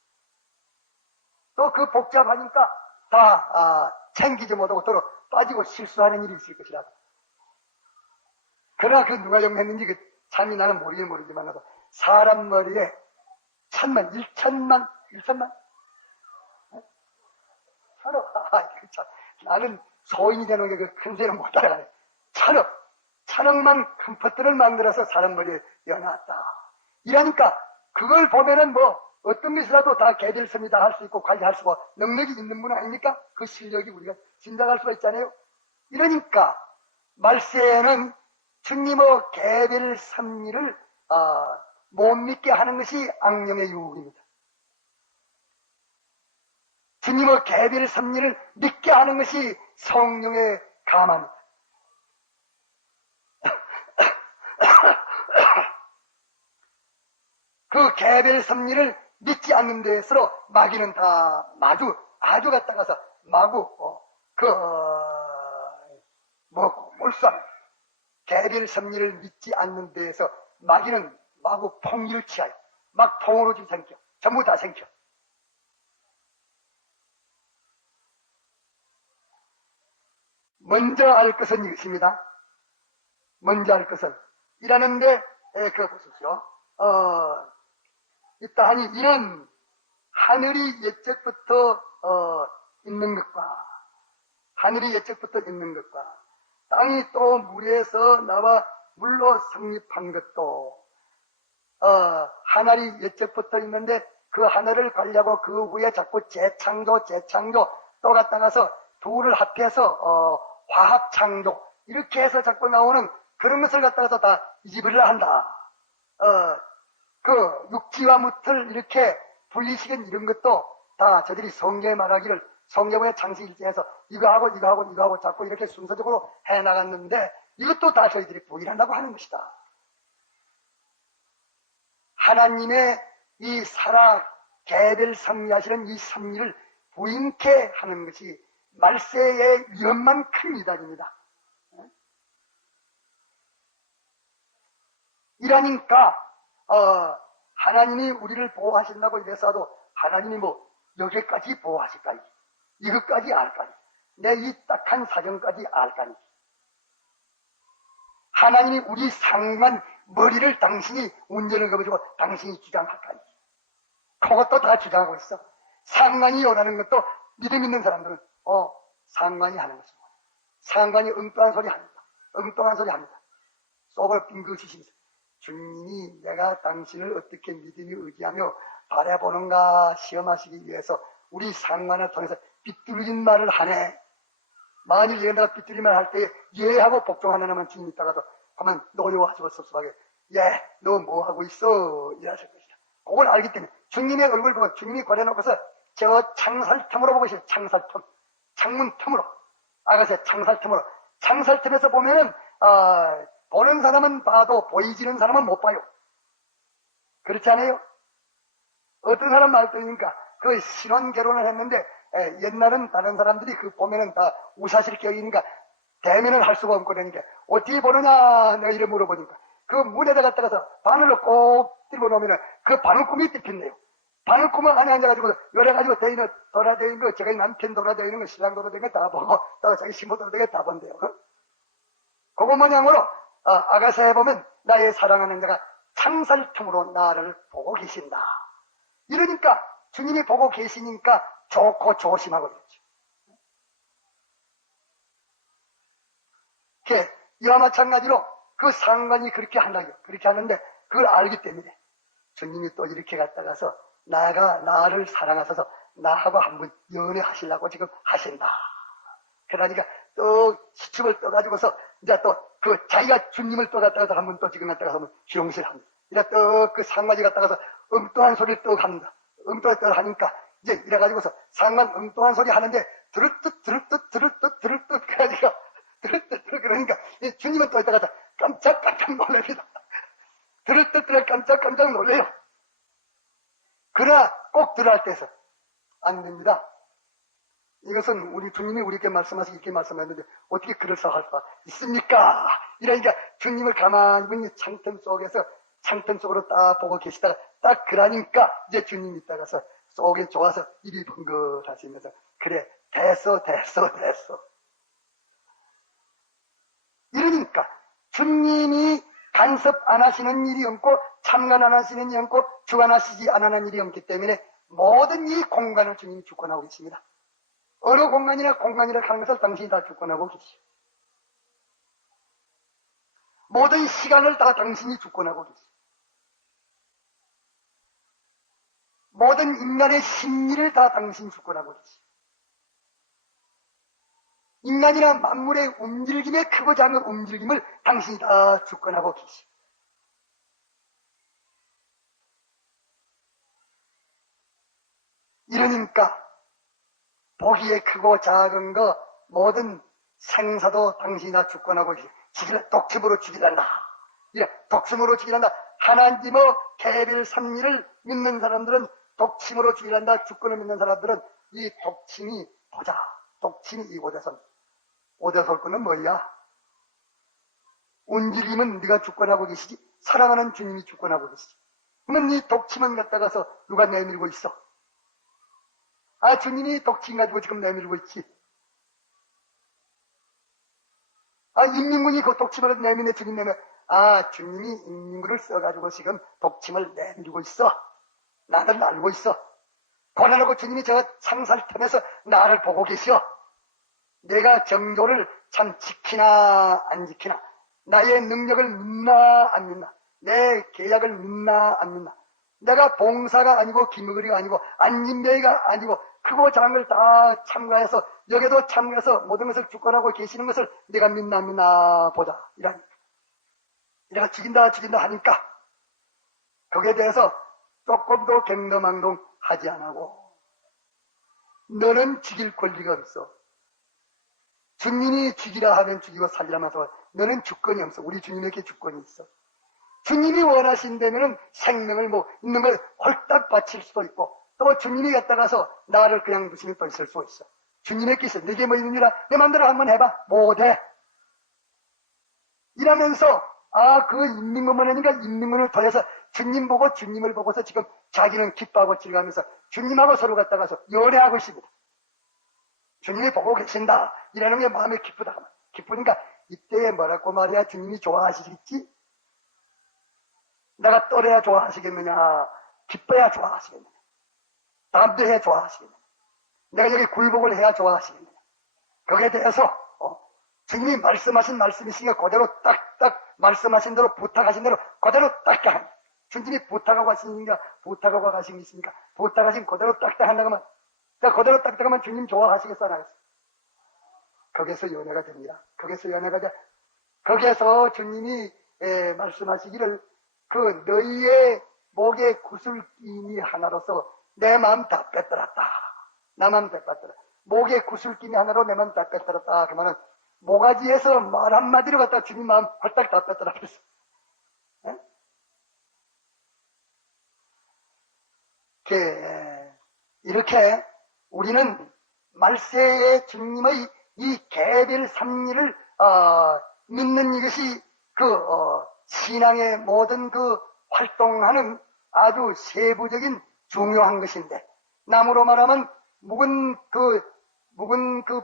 또 그 복잡하니까 다 챙기지 못하고 도로 빠지고 실수하는 일이 있을 것이라. 그러나 그 누가 용했는지 그 참이 나는 모르지만 사람 머리에 1000만, 1000만 천억. 나는 소인이 되는 게 그 큰 세는 못 따라가네. 천억만 큰 퍼트를 만들어서 사람 머리에 여놨다. 이러니까 그걸 보면은 뭐 어떤 것이라도 다 개별성이다 할 수 있고 관리할 수 있고 능력이 있는 분 아닙니까? 그 실력이 우리가 짐작할 수가 있잖아요. 이러니까 말세에는 주님의 개별 섭리를 못 믿게 하는 것이 악령의 유혹입니다. 주님의 개별 섭리를 믿게 하는 것이 성령의 감화입니다. 그 개별 섭리를 믿지 않는 데에서 마귀는 다 아주 갖다가서 마구 몰수합니다. 개별 섭리를 믿지 않는 데에서 마귀는 마구 폭리를 취하여 막 통으로 좀 생겨 전부 다 생겨. 먼저 알 것은 이것입니다. 먼저 알 것은 이라는데 그거 보십시오. 이따하니 이는 하늘이 옛적부터 있는 것과 하늘이 옛적부터 있는 것과 땅이 또 물에서 나와 물로 성립한 것도 하늘이 옛적부터 있는데 그 하늘을 관리하고 그 후에 자꾸 재창조 또 갖다가서 둘을 합해서 화합창조 이렇게 해서 자꾸 나오는 그런 것을 갖다가서 다 이집을 한다. 그 육지와 무틀 이렇게 분리시킨 이런 것도 다 저들이 성경에 말하기를 성경의 창세 1장에서 이거하고 자꾸 이렇게 순서적으로 해나갔는데 이것도 다 저희들이 부인한다고 하는 것이다. 하나님의 이 개별 섭리하시는 이 섭리를 부인케 하는 것이 말세의 위험만 큰 이단입니다. 이러니까 하나님이 우리를 보호하신다고 이래서도 하나님이 뭐 여기까지 보호하실까니 이것까지 알까니 내 이 딱한 사정까지 알까니 하나님이 우리 상만 머리를 당신이 운전을 거부주고 당신이 주장할까니 그것도 다 주장하고 있어. 상관이 원하는 것도 믿음 있는 사람들은 상관이 하는 것입니다. 상관이 엉뚱한 소리 합니다. 속을 빙긋이시면서 주님이 내가 당신을 어떻게 믿음이 의지하며 바라보는가 시험하시기 위해서 우리 상관을 통해서 삐뚤어진 말을 하네. 만일 얘가 삐뚤어진 말을 할 때 예하고 복종하는 하면 주님 있다가도 하면 노여워하시고 섭섭하게 너 뭐 하고 있어? 이러실 것이다. 그걸 알기 때문에 주님의 얼굴 보고 주님이 걸어놓고서 저 창살틈으로 보고 있어요. 창살틈. 창문 틈으로. 아가새 창살틈으로. 창살틈에서 보면은 보는 사람은 봐도 보이지는 사람은 못 봐요. 그렇지 않아요? 어떤 사람 말 들으니까 그 신혼 결혼을 했는데 옛날은 다른 사람들이 그 보면은 다 우사실 껴있으니까 대면을 할 수가 없고 그러니까 어떻게 보느냐 내가 이래 물어보니까 그 문에다 갖다가서 바늘로 꼭 집어넣으면 그 바늘꿈이 뜯긴대요. 바늘꿈 안에 앉아가지고 열어가지고 돌아다니는 거 제가 남편 돌아다니는 거 신랑 돌아다니는 거 다 보고 또 자기 신부 돌아다니는 거 다 본대요. 그거 모양으로 아가서에 보면 나의 사랑하는 자가 창살tum으로 나를 보고 계신다. 이러니까 주님이 보고 계시니까 좋고 조심하고 있죠. 이와 마찬가지로 그 상관이 그렇게 한다고요. 그렇게 하는데 그걸 알기 때문에 주님이 또 이렇게 갔다가서 나를 사랑하셔서 나하고 한번 연애하시려고 지금 하신다. 그러니까 또 시축을 떠가지고서 이제 또 그 자기가 주님을 또 갖다가서 한번 또 지금 갖다가서 시용실합니다. 이제 또 그 상관이 갖다가서 엉뚱한 소리를 또 합니다. 엉뚱한 소리를 하니까 이제 이래가지고서 상관 엉뚱한 소리 하는데 드르뜻 그래가지고 드르뜻 그러니까 주님은 또 이따가 깜짝 놀랍니다. 드르뜻 깜짝 놀래요. 그러나 꼭 들어갈 때서 안 됩니다. 이것은 우리 주님이 우리에게 말씀하시고 이렇게 말씀하셨는데 어떻게 그럴싸할 수가 있습니까? 이러니까 주님을 가만히 창틀 속으로 딱 보고 계시다가 딱 그러니까 이제 주님이 있다가서 속에 좋아서 입이 번긋하시면서 그래 됐어. 이러니까 주님이 간섭 안 하시는 일이 없고 참관 안 하시는 일이 없고 주관하시지 않는 일이 없기 때문에 모든 이 공간을 주님이 주권하고 계십니다. 어느 공간이나 하는 것을 당신이 다 주권하고 계시오. 모든 시간을 다 당신이 주권하고 계시오. 모든 인간의 심리를 다 당신이 주권하고 계시오. 인간이나 만물의 움직임의 크고 작은 움직임을 당신이 다 주권하고 계시오. 이러니까 보기에 크고 작은 거 모든 생사도 당신이 다 주권하고 계시오. 독침으로 죽이란다. 독침으로 죽이란다. 하나님의 개별 삼위를 믿는 사람들은 독침으로 죽이란다. 주권을 믿는 사람들은 이 독침이 보자. 독침이 이 오대선. 오대설꾼은 뭐야? 움직임은 네가 주권하고 계시지. 사랑하는 주님이 주권하고 계시지. 그러면 이 독침은 갖다가서 누가 내밀고 있어? 주님이 독침 가지고 지금 내밀고 있지. 인민군이 그 독침을 내미네 주님 내면 주님이 인민군을 써가지고 지금 독침을 내밀고 있어. 나는 알고 있어. 고난하고 주님이 저 상살편에서 나를 보고 계시오. 내가 정도를 참 지키나 안 지키나, 나의 능력을 믿나 안 믿나, 내 계약을 믿나 안 믿나, 내가 봉사가 아니고 기무거리가 아니고 안진배가 아니고 크고 작은 걸 다 참가해서 여기도 참가해서 모든 것을 주권하고 계시는 것을 내가 믿나 안 믿나 보자. 이러니까 내가 죽인다 하니까 거기에 대해서 조금도 갱덤망동 하지 않고 너는 죽일 권리가 없어. 주님이 죽이라 하면 죽이고 살리라 하면서 너는 주권이 없어. 우리 주님에게 주권이 있어. 주님이 원하신다면 생명을 있는 걸 홀딱 바칠 수도 있고 또 주님이 갔다가서 나를 그냥 두시면 또 있을 수 있어. 주님의 뜻은 내게 뭐 있느니라 내 맘대로 한번 해봐. 못해. 이러면서 그 인민군만 하니까 인민군을 더해서 주님 보고 주님을 보고서 지금 자기는 기뻐하고 즐거우면서 주님하고 서로 갔다가서 연애하고 있습니다. 주님이 보고 계신다. 이러는 게 마음에 기쁘다. 기쁘니까 이때에 뭐라고 말해야 주님이 좋아하시겠지? 내가 떨어야 좋아하시겠느냐? 기뻐야 좋아하시겠느냐? 다음도 해야 좋아하시겠느냐? 내가 여기 굴복을 해야 좋아하시겠느냐? 거기에 대해서 주님이 말씀하신 말씀이시니까 그대로 딱딱 말씀하신 대로 부탁하신 대로 그대로 딱딱 합니다. 주님이 부탁하고 가시니까 부탁하고 가신 게 있으니까 부탁하신 그대로 딱딱 한다고 하면 그대로 딱딱하면 주님 좋아하시겠어 안 하겠어? 거기에서 연애가 됩니다. 거기에서 연애가 돼. 거기에서 주님이 말씀하시기를 너희의 목에 구슬김이 하나로서 내 마음 다 빼뜨렸다. 나 마음 다 빼뜨렸다. 목에 구슬김이 하나로 내 마음 다 빼뜨렸다. 그러면은 모가지에서 말 한마디로 갖다 주님 마음 헐딱 다 뺐더라 그랬어. 이렇게 우리는 말세의 주님의 이 개별 섭리를 믿는 이것이 신앙의 모든 활동하는 아주 세부적인 중요한 것인데, 나무로 말하면 묵은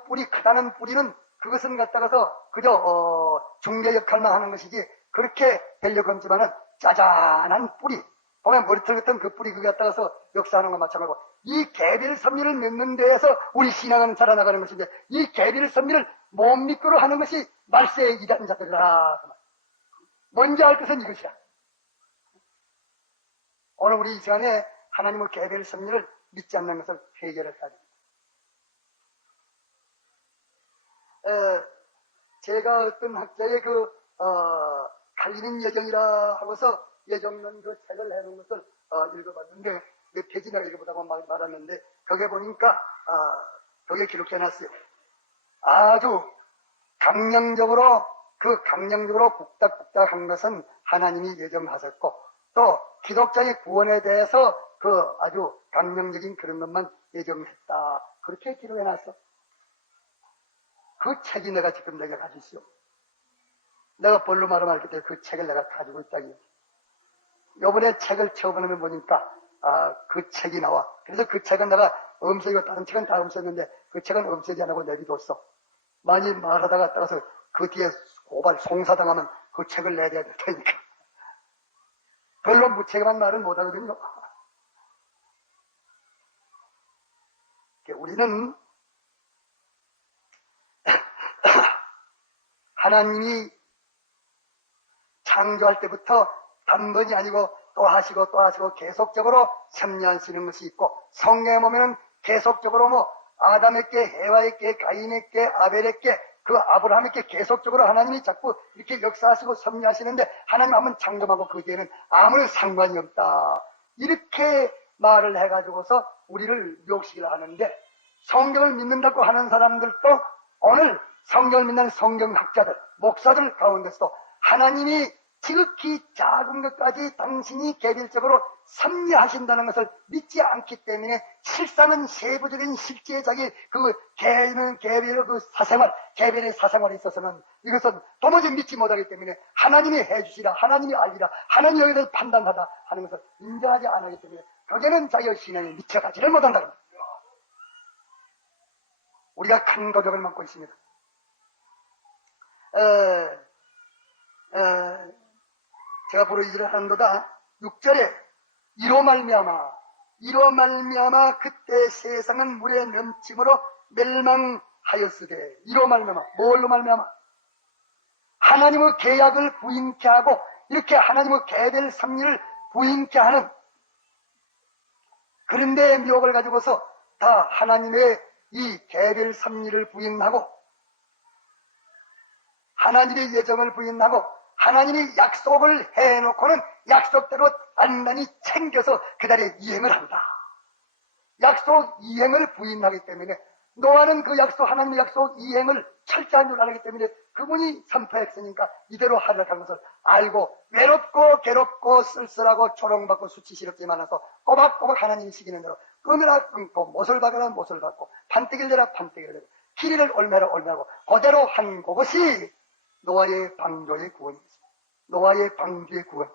뿌리, 크다는 뿌리는 그것은 갖다가서 그저 중개 역할만 하는 것이지 그렇게 되려고 하지만은 짜잔한 뿌리, 보면 머리털 같은 그 뿌리 그거 갖다가서 역사하는 것과 마찬가지고, 이 개별 섭리를 맺는 데에서 우리 신앙은 자라나가는 것인데, 이 개별 섭리를 못 믿고로 하는 것이 말세의 이단 자들이라. 먼저 할 것은 이것이야. 오늘 우리 이 시간에 하나님의 개별 섭리를 믿지 않는 것을 해결했다. 제가 어떤 학자의 갈리는 예정이라 하고서 예정론 책을 해놓은 것을 읽어봤는데, 몇 페이지나 읽어보다고 말았는데, 거기에 보니까 거기에 기록해놨어요. 아주 강령적으로 북닥북닥한 것은 하나님이 예정하셨고, 또 기독자의 구원에 대해서 아주 강령적인 그런 것만 예정했다. 그렇게 기록해놨어. 그 책이 내가 지금 내가 가지고 있어. 내가 볼로 말하면 알기 때문에 그 책을 내가 가지고 있다니. 요번에 책을 처음에 보니까 그 책이 나와. 그래서 그 책은 내가 없애고, 다른 책은 다 없앴는데 그 책은 없애지 안 하고 내비뒀어. 많이 말하다가 따라서 그 뒤에 고발 송사당하면 그 책을 내야 될 테니까. 별로 무책임한 말은 못하거든요. 우리는 하나님이 창조할 때부터 단번이 아니고 또 하시고 계속적으로 섭리하시는 것이 있고, 성경에 보면은 계속적으로 아담에게, 해와에게, 가인에게, 아벨에게, 아브라함에게 계속적으로 하나님이 자꾸 이렇게 역사하시고 섭리하시는데, 하나님 한번 창조하고 그 뒤에는 아무런 상관이 없다. 이렇게 말을 해가지고서 우리를 욕시를 하는데, 성경을 믿는다고 하는 사람들도 오늘 성경을 믿는 성경학자들, 목사들 가운데서도 하나님이 지극히 작은 것까지 당신이 개별적으로 섭리하신다는 것을 믿지 않기 때문에, 실상은 세부적인 실제 자기 개별의 사생활, 개별의 사생활에 있어서는 이것은 도무지 믿지 못하기 때문에 하나님이 해주시라, 하나님이 알리라, 하나님이 여기에 대해서 판단하다 하는 것을 인정하지 않기 때문에 거기에는 자기의 신앙이 미쳐가지를 못한다는 겁니다. 우리가 큰 고백을 맡고 있습니다. 제가 부르짖으려 하는도다. 6절에 이로 말미암아 그때 세상은 물의 넘침으로 멸망하였으되. 이로 말미암아, 뭘로 말미암아? 하나님의 계약을 부인케 하고, 이렇게 하나님의 개별 섭리를 부인케 하는 그런 데의 미혹을 가지고서 다 하나님의 이 개별 섭리를 부인하고, 하나님의 예정을 부인하고, 하나님이 약속을 해놓고는 약속대로 단단히 챙겨서 그날에 이행을 한다. 약속 이행을 부인하기 때문에, 노아는 그 약속, 하나님의 약속 이행을 철저한 줄 알기 때문에 그분이 선포했으니까 이대로 하려고 한 것을 알고, 외롭고 괴롭고 쓸쓸하고 조롱받고 수치스럽지 않아서 꼬박꼬박 하나님이 시키는 대로 끊으라 끊고, 못을 박으라 못을 박고, 판때기를 내라 판때기를 내고, 길이를 올매라 올매고, 그대로 한 그것이 노아의 방주의 구원입니다. 노아의 방주의 구원.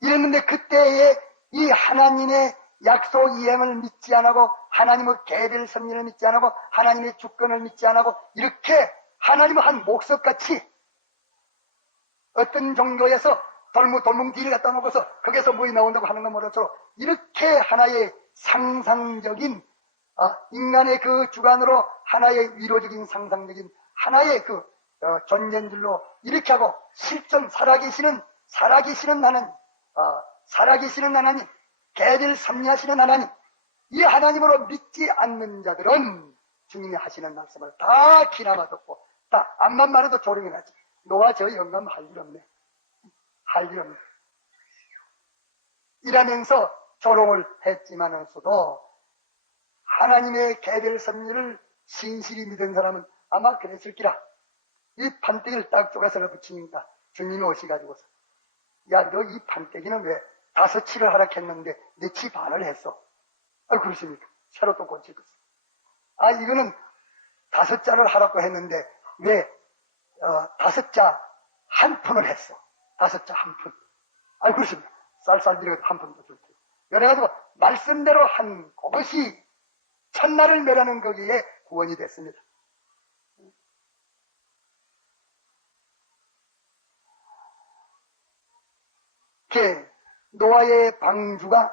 이랬는데 그때에 이 하나님의 약속 이행을 믿지 않고, 하나님의 개별 섭리를 믿지 않고, 하나님의 주권을 믿지 않고, 이렇게 하나님의 한 목석같이 어떤 종교에서 돌뭉티를 갖다 놓고서 거기서 뭐이 나온다고 하는 건 모르겠지만, 이렇게 하나의 상상적인 인간의 그 주관으로 하나의 위로적인 상상적인 하나의 존재인 줄로 이렇게 하고, 실존 살아계시는 하나님, 개별 섭리하시는 하나님, 이 하나님으로 믿지 않는 자들은 주님이 하시는 말씀을 다 귀담아 듣고, 다 앞만 말해도 조롱이 나지. 노아 저 영감 할 일 없네. 이라면서 조롱을 했지만서도 하나님의 개별 섭리를 신실히 믿은 사람은 아마 그랬을 기라. 이 판때기를 딱 쪼가서 붙이니까 주님이 오시가지고서, 야, 너 이 판때기는 왜 5치를 하락했는데 4치 반을 했어? 아, 그렇습니까? 새로 또 고칠 것을. 아, 이거는 5자를 하라고 했는데 왜 5자 한 푼을 했어? 5자 한 푼. 아, 그렇습니다. 쌀쌀 들여서 한 푼도 줄게. 그래가지고 말씀대로 한 그것이 천나를 매라는 거기에 구원이 됐습니다. 노아의 방주가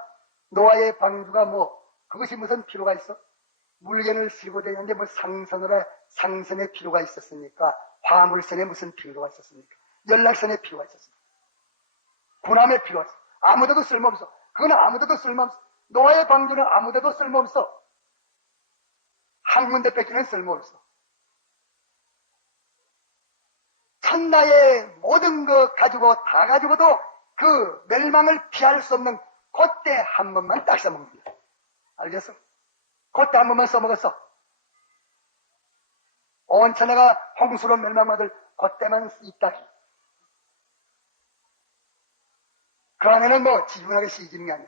뭐 그것이 무슨 필요가 있어? 물건을 실고 다니는데 뭐 상선의 필요가 있었습니까? 화물선에 무슨 필요가 있었습니까? 연락선에 필요가 있었습니까? 군함에 필요가 있어. 아무데도 쓸모없어. 그건 아무데도 쓸모없어. 노아의 방주는 아무데도 쓸모없어. 항문대 뺏기는 쓸모없어. 천나의 모든 거 가지고 다 가지고도 그 멸망을 피할 수 없는 그때 한 번만 딱 써먹습니다. 알겠어? 그때 한 번만 써먹었어. 온 천하가 홍수로 멸망받을 그때만 있다. 그 안에는 뭐 지중하게 시집이 아니야.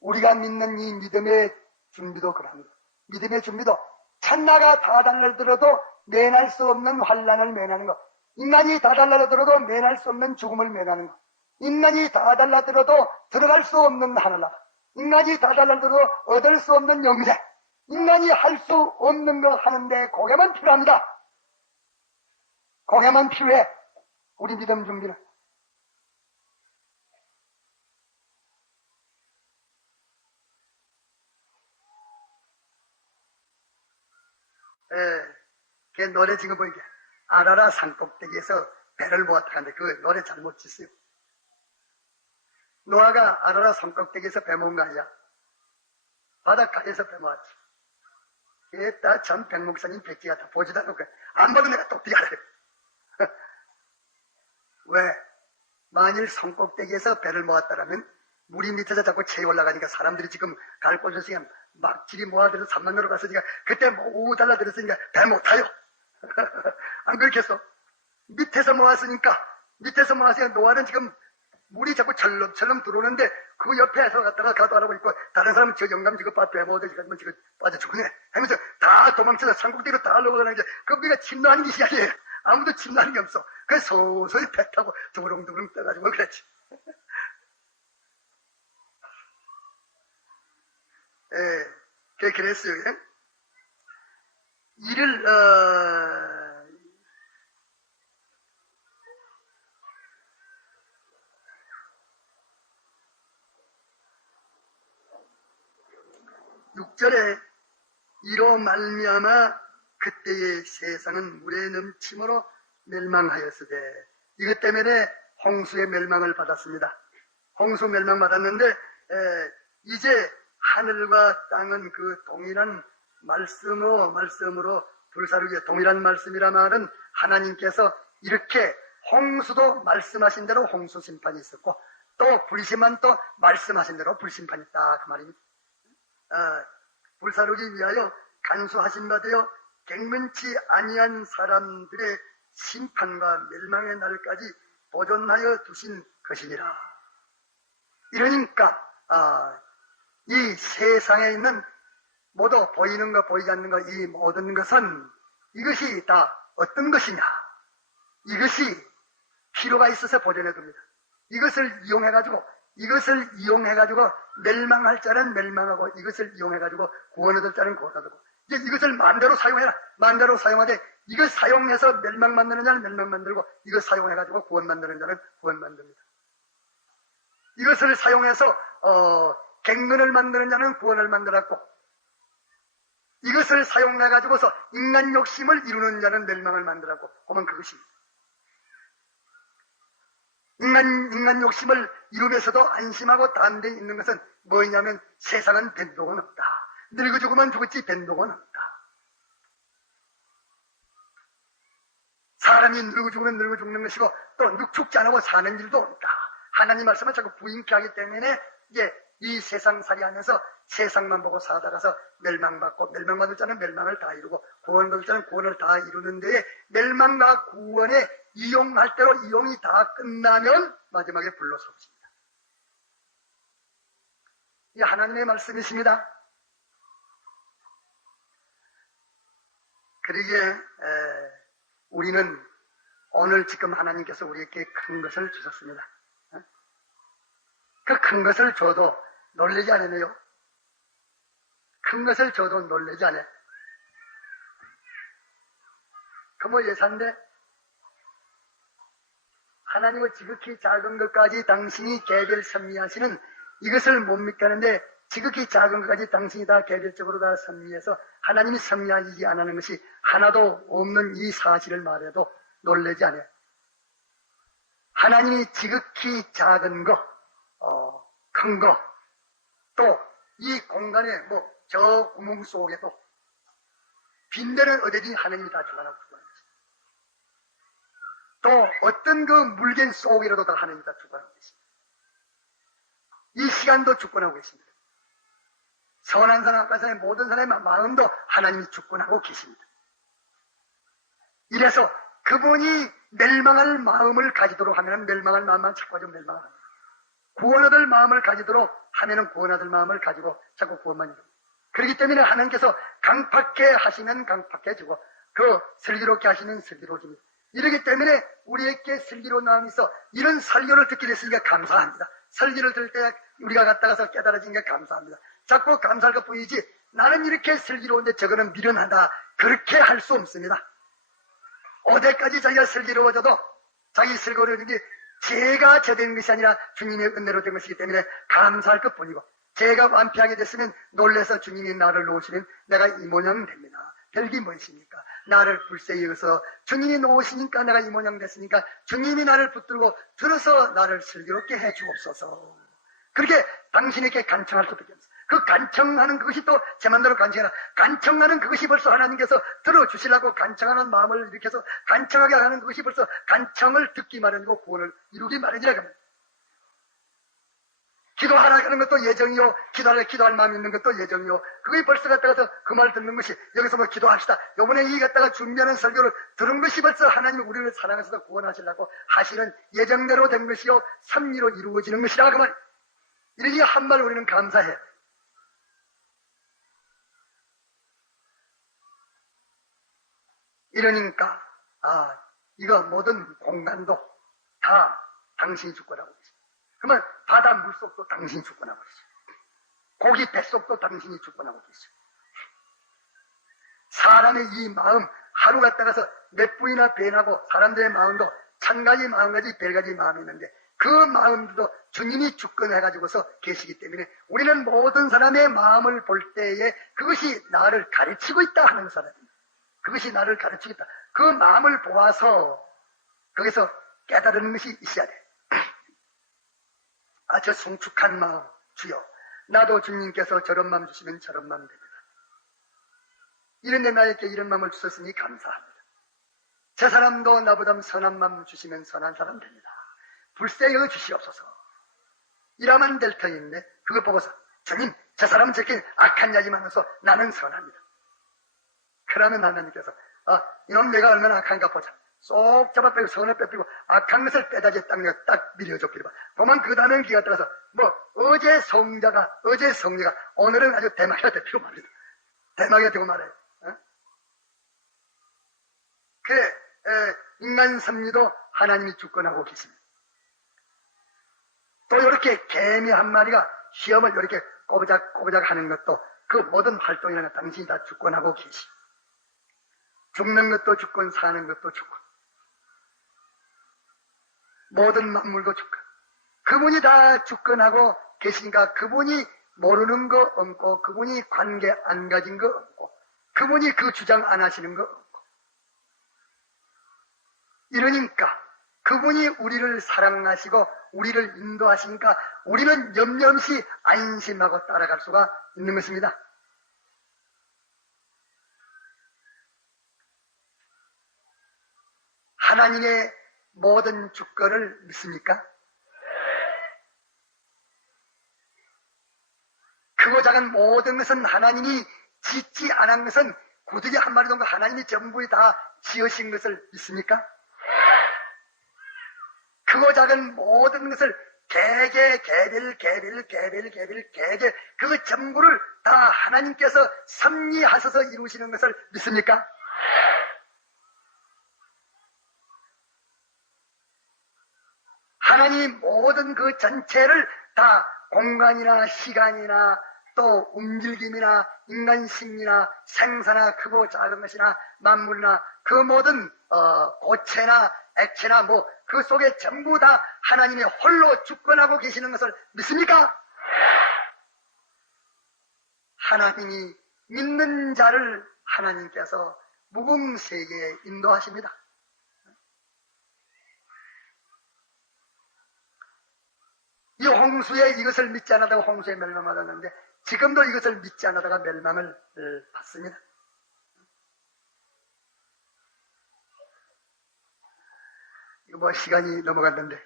우리가 믿는 이 믿음의 준비도 그럽니다. 믿음의 준비도 천나가 다 달라들어도 면할 수 없는 환란을 면하는 것. 인간이 다 달라들어도 면할 수 없는 죽음을 면하는 것. 인간이 다 달라들어도 들어갈 수 없는 하늘나라. 인간이 다 달라들어도 얻을 수 없는 영생. 인간이 할 수 없는 거 하는데 그게만 필요합니다. 그게만 필요해. 우리 믿음 준비는. 그 노래 지금 보이게 아라라 산꼭대기에서 배를 모았다 하는데 그 노래 잘못 짓어요. 노아가 아라라 산꼭대기에서 배 모은 거 아니야. 바닷가에서 배 모았지. 그게 다 참 백목사님 백기 같아. 보지도 않고 안 봐도 내가 똑띠가 그래. 왜? 만일 산꼭대기에서 배를 모았다라면 물이 밑에서 자꾸 채 올라가니까 사람들이 지금 갈 곳을 지금 막 길이 모아들어서 산만으로 갔으니까 그때 뭐 달라들었으니까 배 못 타요. 안 그렇겠어? 밑에서 모았으니까 노아는 지금 물이 자꾸 철렁철렁 들어오는데 그 옆에서 갔다가 가도 안 하고 있고 다른 사람은 저 영감 지금 배 모아서 지금 빠져 죽네 하면서 다 도망쳐서 산꼭대기로 다 올라가는 게 그 우리가 침노하는 게 아니에요. 아무도 침노하는 게 없어. 그래서 소소히 배 타고 두부렁두부렁 떠가지고 그랬지. 그랬어요. 예? 이를 6절에 이로 말미암아 그때의 세상은 물에 넘침으로 멸망하였으되 이것 때문에 홍수의 멸망을 받았습니다. 홍수 멸망 받았는데 이제 하늘과 땅은 그 동일한 말씀으로 불사르게 동일한 말씀이라 말은 하나님께서 이렇게 홍수도 말씀하신 대로 홍수 심판이 있었고 또 불심한 또 말씀하신 대로 불심판이 있다 그 말입니다. 불사르기 위하여 간수하신 바 되어 갱면치 아니한 사람들의 심판과 멸망의 날까지 보존하여 두신 것이니라. 이러니까 이 세상에 있는 모두 보이는 것 보이지 않는 것 이 모든 것은 이것이 다 어떤 것이냐, 이것이 필요가 있어서 보존해 둡니다. 이것을 이용해가지고 멸망할 자는 멸망하고 이것을 이용해가지고 구원 얻을 자는 구원 얻고 이제 이것을 마음대로 사용해라. 마음대로 사용하되 이걸 사용해서 멸망 만드는 자는 멸망 만들고 이걸 사용해가지고 구원 만드는 자는 구원 만듭니다. 이것을 사용해서 갱문을 만드는 자는 구원을 만들었고 이것을 사용해가지고서 인간 욕심을 이루는 자는 멸망을 만들었고 보면 그것입니다. 인간 욕심을 이루면서도 안심하고 담대히 있는 것은 뭐냐면 세상은 변동은 없다. 늙어 죽으면 죽었지 변동은 없다. 사람이 늙어 죽으면 늙어 죽는 것이고 또 죽지 않고 사는 일도 없다. 하나님 말씀을 자꾸 부인케 하기 때문에 이제 이 세상살이 하면서 세상만 보고 살다가서 멸망받고, 멸망받을 자는 멸망을 다 이루고 구원받을 자는 구원을 다 이루는 데에 멸망과 구원에 이용할 대로 이용이 다 끝나면 마지막에 불로 섭습니다. 이 하나님의 말씀이십니다. 그러기에 우리는 오늘 지금 하나님께서 우리에게 큰 것을 주셨습니다. 그 큰 것을 줘도 놀라지 않으네요. 큰 것을 줘도 놀라지 않아요. 그 뭐 예산데 하나님은 지극히 작은 것까지 당신이 개별 섭리하시는 이것을 못 믿겠는데 지극히 작은 것까지 당신이 다 개별적으로 다 섭리해서 하나님이 섭리하지 않는 것이 하나도 없는 이 사실을 말해도 놀라지 않아요. 하나님이 지극히 작은 거, 큰 거, 또 이 공간에 저 구멍 속에도 빈대는 어디든지 하나님이 다 주관하고 있습니다. 또 어떤 그 물견 속이라도 다 하나님이 다 주관하고 있습니다. 이 시간도 주권하고 계십니다. 선한 사람, 악한 사람의 모든 사람의 마음도 하나님이 주권하고 계십니다. 이래서 그분이 멸망할 마음을 가지도록 하면 멸망할 마음만 자꾸 좀 멸망합니다. 구원 얻을 마음을 가지도록 하면은 구원 얻을 마음을 가지고 자꾸 구원만 이루고. 그렇기 때문에 하나님께서 강팍해 하시면 강팍해지고 그 슬기롭게 하시면 슬기로워집니다. 이렇기 때문에 우리에게 슬기로운 마음이 있어 이런 설교를 듣게 됐으니까 감사합니다. 설교를 들을 때 우리가 갔다가서 깨달아지니까 감사합니다. 자꾸 감사할 것 뿐이지 나는 이렇게 슬기로운데 저거는 미련하다 그렇게 할 수 없습니다. 어디까지 자기가 슬기로워져도 자기 슬기로워진 게 제가 저된 것이 아니라 주님의 은혜로 된 것이기 때문에 감사할 것 뿐이고 제가 완피하게 됐으면 놀라서 주님이 나를 놓으시면 내가 이 모양 됩니다. 별게 무엇입니까? 나를 불쌍히 여겨서 주님이 놓으시니까 내가 이 모양 됐으니까 주님이 나를 붙들고 들어서 나를 슬기롭게 해주옵소서. 그렇게 당신에게 간청할 수밖에 없어요. 그 간청하는 그것이 또 제 맘대로 간청하는 그것이 벌써 하나님께서 들어주시려고 간청하는 마음을 일으켜서 간청하게 하는 그것이 벌써 간청을 듣기 마련이고 구원을 이루기 마련이라고 합니다. 기도하라 하는 것도 예정이요. 기도할 마음이 있는 것도 예정이요. 그게 벌써 갖다가서 그 말 듣는 것이 여기서 기도합시다. 요번에 이 갖다가 준비하는 설교를 들은 것이 벌써 하나님이 우리를 사랑하셔서 구원하시려고 하시는 예정대로 된 것이요. 섭리로 이루어지는 것이라 그 말. 이러니 한말 우리는 감사해. 이러니까 이거 모든 공간도 다 당신이 주권하고 계십니다. 그러면 바다 물속도 당신이 주권하고 계십니다. 고기 뱃속도 당신이 주권하고 계십니다. 사람의 이 마음 하루 갔다가서 몇 부이나 변하고 사람들의 마음도 천 가지 마음 가지 백 가지 마음이 있는데 그 마음도 주님이 주권해가지고서 계시기 때문에 우리는 모든 사람의 마음을 볼 때에 그것이 나를 가르치고 있다 하는 사람입니다. 그것이 나를 가르치고 있다. 그 마음을 보아서 거기서 깨달은 것이 있어야 돼. 저 성축한 마음 주여 나도 주님께서 저런 마음 주시면 저런 마음 됩니다. 이런데 나에게 이런 마음을 주셨으니 감사합니다. 저 사람도 나보다 선한 마음 주시면 선한 사람 됩니다. 불쌍히 여겨 주시옵소서. 이라면 될 터인데 그거 보고서 주님 저 사람은 저렇게 악한 이야기 많아서 나는 선합니다. 그러면 하나님께서 이놈 내가 얼마나 악한가 보자. 쏙 잡아빼고 선을 빼빼고 악한 것을 빼다지 딱 밀어줘 버려. 그만 그 다음에 기가 들어서 어제 성자가 오늘은 아주 대마가 되고 말이다. 대마가 되고 말해요. 그래 인간 섭리도 하나님이 주권하고 계십니다. 또 이렇게 개미 한 마리가 시험을 이렇게 꼬부작 하는 것도 그 모든 활동이라는 당신이 다 주권하고 계시. 죽는 것도 주권, 사는 것도 주권. 모든 만물도 주권. 그분이 다 주권하고 계시니까 그분이 모르는 거 없고 그분이 관계 안 가진 거 없고 그분이 그 주장 안 하시는 거 없고 이러니까 그분이 우리를 사랑하시고 우리를 인도하시니까 우리는 염려없이 안심하고 따라갈 수가 있는 것입니다. 하나님의 모든 주권을 믿습니까? 작은 모든 것은 하나님이 짓지 않은 것은 고등이 한 마리 정도 하나님이 전부 다 지으신 것을 믿습니까? 크고 작은 모든 것을 개개, 개별, 그 전부를 다 하나님께서 섭리하셔서 이루시는 것을 믿습니까? 하나님 모든 그 전체를 다 공간이나 시간이나 또 움직임이나 인간 심리나 생사나 크고 작은 것이나 만물이나 그 모든 고체나 액체나 뭐 그 속에 전부 다 하나님이 홀로 주권하고 계시는 것을 믿습니까? 하나님이 믿는 자를 하나님께서 무궁세계에 인도하십니다. 이 홍수에 이것을 믿지 않았다가 홍수에 멸망받았는데 지금도 이것을 믿지 않았다가 멸망을 받습니다. 이거 뭐 시간이 넘어갔는데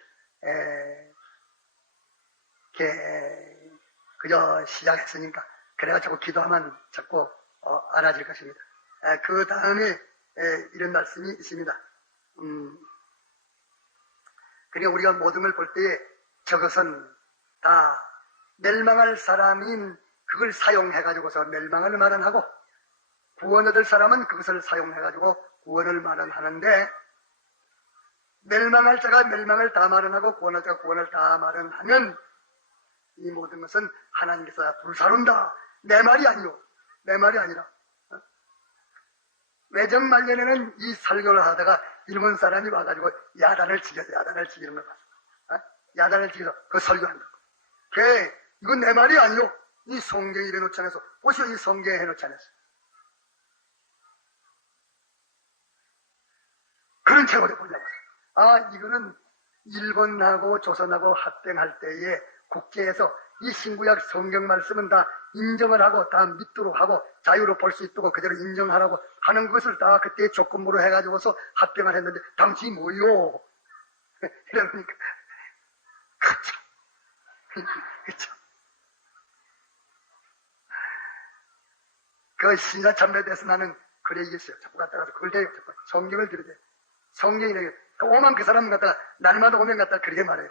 그저 시작했으니까 그래가지고 기도하면 자꾸 알아질 것입니다. 그 다음에 이런 말씀이 있습니다. 그러니까 우리가 모든 걸 볼 때에 저것은 다 멸망할 사람인 그걸 사용해가지고서 멸망을 말은 구원 얻을 사람은 그것을 사용해가지고 구원을 말은 하는데 멸망할 자가 멸망을 다 말은 하고 구원할 자가 구원을 다 말은 하면 이 모든 것은 하나님께서 불사른다. 내 말이 아니오. 내 말이 아니라 외정 말년에는 이 설교를 하다가 일본 사람이 와가지고 야단을 치기는 걸 봤어. 야단을 치기서 그 설교한다고. 이건 내 말이 아니오. 이 성경에 이래놓지 않았어. 보시오, 이 성경에 해놓지 않았어. 그런 책을 보려고. 이거는 일본하고 조선하고 합병할 때에 국제에서 이 신구약 성경 말씀은 다 인정을 하고 다 믿도록 하고 자유로 볼 수 있도록 그대로 인정하라고 하는 것을 다 그때 조건부로 해가지고서 합병을 했는데 당신이 뭐요? 이러니까 그쵸. 그 신사 참배에 대해서 나는 그래 얘기했어요. 자꾸 갔다 가서 그걸 대요. 성경을 들으래. 성경이래. 오만 그 사람 갖다가 날마다 오면 갖다가 그렇게 말해요.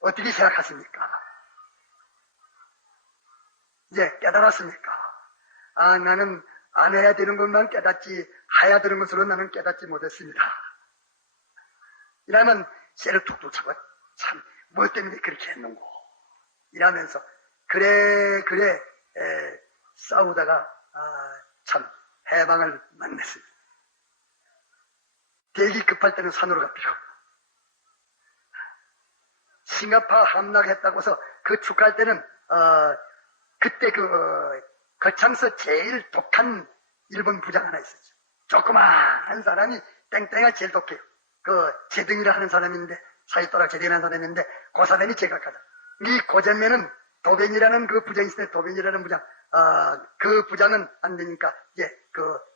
어떻게 생각하십니까? 이제 깨달았습니까? 나는 안 해야 되는 것만 깨닫지 해야 되는 것으로 나는 깨닫지 못했습니다. 이러면 쇠를 툭툭 차고 참 뭐 때문에 그렇게 했는고 이러면서 그래 싸우다가 참 해방을 만났습니다. 대기 급할 때는 산으로 가피고 싱가포르 함락했다고 해서 그 축하할 때는 그때 거창서 제일 독한 일본 부장 하나 있었죠. 조그마한 사람이 땡땡이가 제일 독해요. 제등이라 하는 사람인데 사이토락 제등이라는 사람인데 그 사람이 제각하다. 이 고전면은 도변이라는 그 부장이 있을 때 도변이라는 부장 그 부장은 안 되니까 이제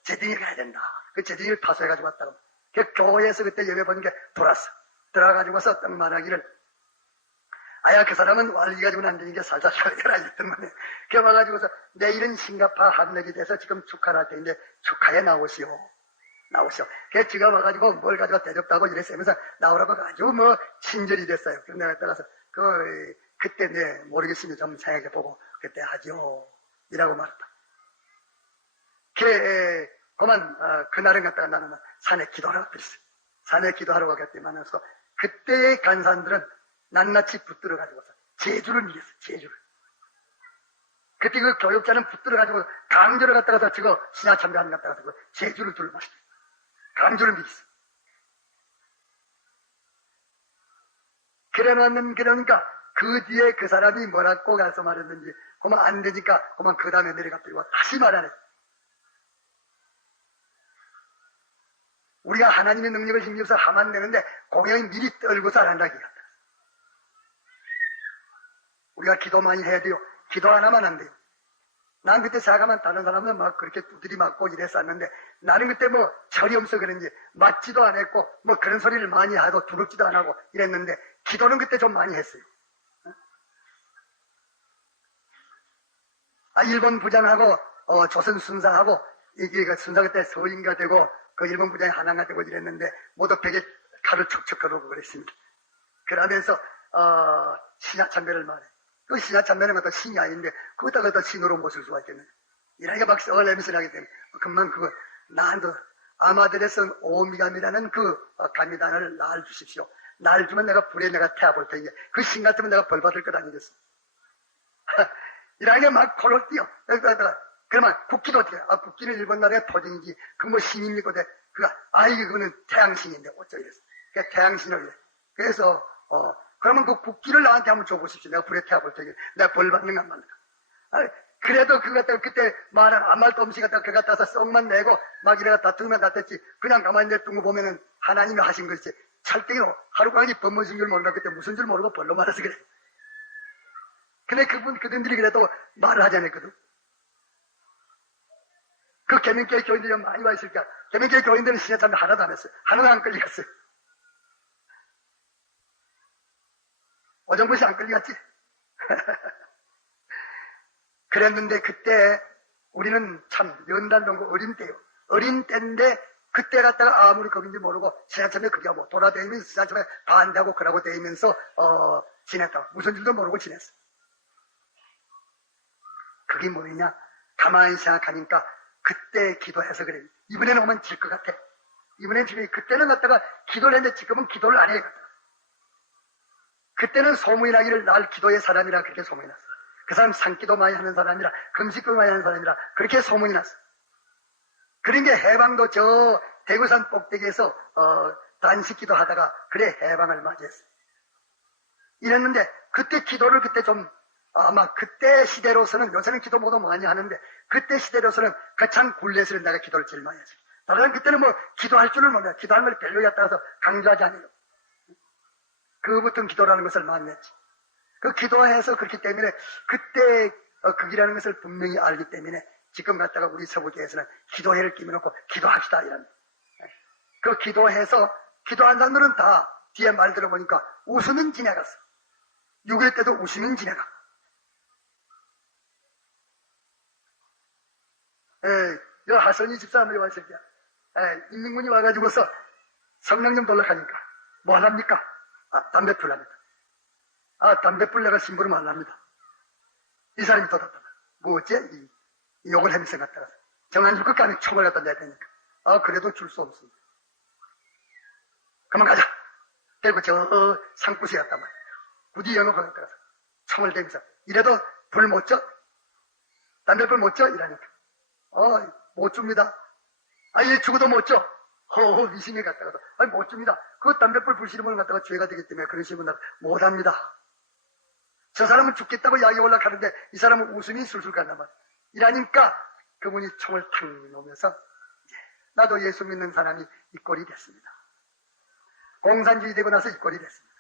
제등이를 가야 된다. 그 제등이를 파쇄해가지고 왔다고. 그 교회에서 그때 예배 보는 게 돌았어. 들어가가지고서 딱 말하기를 그 사람은 완리 가지고는 안 되니까 살살 살려라 이랬더만 그 와가지고서 내일은 싱가포르 함락이 돼서 지금 축하를 할 때인데 축하에 나오시오. 그 지가 와가지고 뭘 가지고 대접다고 이랬으면서 나오라고 가지고 뭐 친절이 됐어요. 그래서 내가 따라서 그때 모르겠으면 좀 생각해보고 그때 하죠. 이라고 말했다. 그날은 갖다가 나는 산에 기도하러 갔더랬어요. 산에 기도하러 가겠지만서 그때의 간사들은 낱낱이 붙들어가지고서 제주를 이겼어. 제주를. 그때 그 교육자는 붙들어가지고 강조를 갖다가 저거 신야참배하는 갖다가 제주를 둘러봤어. 강조를 믿었어. 그러니까 그 뒤에 그 사람이 뭐라고 가서 말했는지 그만 안 되니까 그만 그 다음에 내려갔더니 다시 말하네. 우리가 하나님의 능력을 힘입어서 하면 되는데 공연이 미리 떨고서 안 한다기 같다. 우리가 기도 많이 해야 돼요. 기도 하나만 안 돼요. 난 그때 생각하면 다른 사람은 막 그렇게 두드리 맞고 이랬었는데 나는 그때 뭐 철이 없어 그런지 맞지도 안 했고 뭐 그런 소리를 많이 하고 두렵지도 안 하고 이랬는데 기도는 그때 좀 많이 했어요. 일본 부장하고 조선 순사하고 이게 그 순사 그때 서인가 되고 그 일본 부장이 하나가 되고 이랬는데 모두 벽에 칼을 척척 걸어오고 그랬습니다. 그러면서 신야참배를 말해. 그 신야참배는 것도 신이 아닌데 그것다가 또 신으로 모실 수가 있겠네. 이러니까 막 썰레미스를 하기 때문에 금방 그거 나한테 아마들에선 오미감이라는 그 감이단을 날 주십시오. 날 주면 내가 불에 내가 태워볼 테니 그 신 같으면 내가 벌 받을 것 아니겠어. 이러니까 막 걸을 뛰어. 그러면 국기도 어떻게 국기는 일본 나라의 토징이지 그 뭐 신입니까? 그거는 태양신인데 어쩌 이랬어. 그러니까 태양신을 해. 그래서 그러면 그 국기를 나한테 한번 줘보십시오. 내가 불에 태워볼 테니 내가 벌 받는가 안 받는가. 그래도 그거 갖다가 그때 말한 아무 말도 없이 갖다가 그거 갖다가 썩만 내고 막 이래가 다투면 다퉜지. 그냥 가만히 냅둔 거 보면은 하나님이 하신 것이지. 찰떡이로 하루까지 법무신 줄 모르고 그때 무슨 줄 모르고 벌로 말아서 그래. 근데 그분들이 그래도 말을 하지 않았거든. 그 계명교회 교인들이 많이 와 있을 거야. 계명교회 교인들은 신야참배 하나도 안 했어요. 하나도 안 끌려갔어요. 오정부시 안 끌려갔지? 그랬는데 그때 우리는 참 연단 정도 어린 때요. 어린 때인데 그때 갔다가 아무리 겁인지 모르고 신야참배 그게 뭐 돌아다니면서 신야참배 반대하고 그러고 다니면서 지냈다. 무슨 줄도 모르고 지냈어. 그게 뭐냐? 가만히 생각하니까 그때 기도해서 그래. 이번에는 오면 질 것 같아. 이번에는 지금 그때는 갔다가 기도를 했는데 지금은 기도를 안 해. 그때는 소문이 나기를 날 기도의 사람이라 그렇게 소문이 났어. 그 사람 산기도 많이 하는 사람이라 금식도 많이 하는 사람이라 그렇게 소문이 났어. 그런 게 해방도 저 대구산 꼭대기에서 단식기도 하다가 그래 해방을 맞이했어. 이랬는데 그때 기도를 그때 좀 아마 그때 시대로서는 요새는 기도 모두 많이 하는데 그때 시대로서는 가장 굴레스를 내가 기도를 제일 많이 했어요. 다른 사람 그때는 뭐 기도할 줄을 몰라요. 기도할 걸 별로에 따라서 강조하지 않아요. 그부터 기도라는 것을 많이 했지. 그 기도해서 그렇기 때문에 그때 극이라는 것을 분명히 알기 때문에 지금 갖다가 우리 서부교에서는 기도회를 끼워놓고 기도합시다 이랍니다. 그 기도해서 기도한 사람들은 다 뒤에 말 들어보니까 웃으면 지나갔어. 6일 때도 웃으면 지나가. 여 하선이 집사람들이 왔을 때 인민군이 와가지고서 성령 좀 돌락하니까 뭐 하랍니까? 담배 풀랍니다. 담배 풀 내가 심부름 하랍니다. 이 사람이 또 답답해. 뭐 어째? 욕을 하면서 갔다가 정한 줄 끝까지 총을 갖다 내야 되니까 그래도 줄 수 없습니다. 그만 가자. 그리고 저 산구시에 갔단 말이야. 부디 여놓고 갔다가 총을 대면서 이래도 불 못 줘? 담배불 못 줘? 이러니까 못 줍니다. 얘 죽어도 못 줘. 미신이 갔다가도 못 줍니다. 그 담배불 불씨름을 갖다가 죄가 되기 때문에 그러시면 못 합니다. 저 사람은 죽겠다고 약이 올라가는데 이 사람은 웃음이 술술 간단 말이야. 이러니까 그분이 총을 탁 놓으면서 나도 예수 믿는 사람이 이 꼴이 됐습니다. 공산주의 되고 나서 이 꼴이 됐습니다.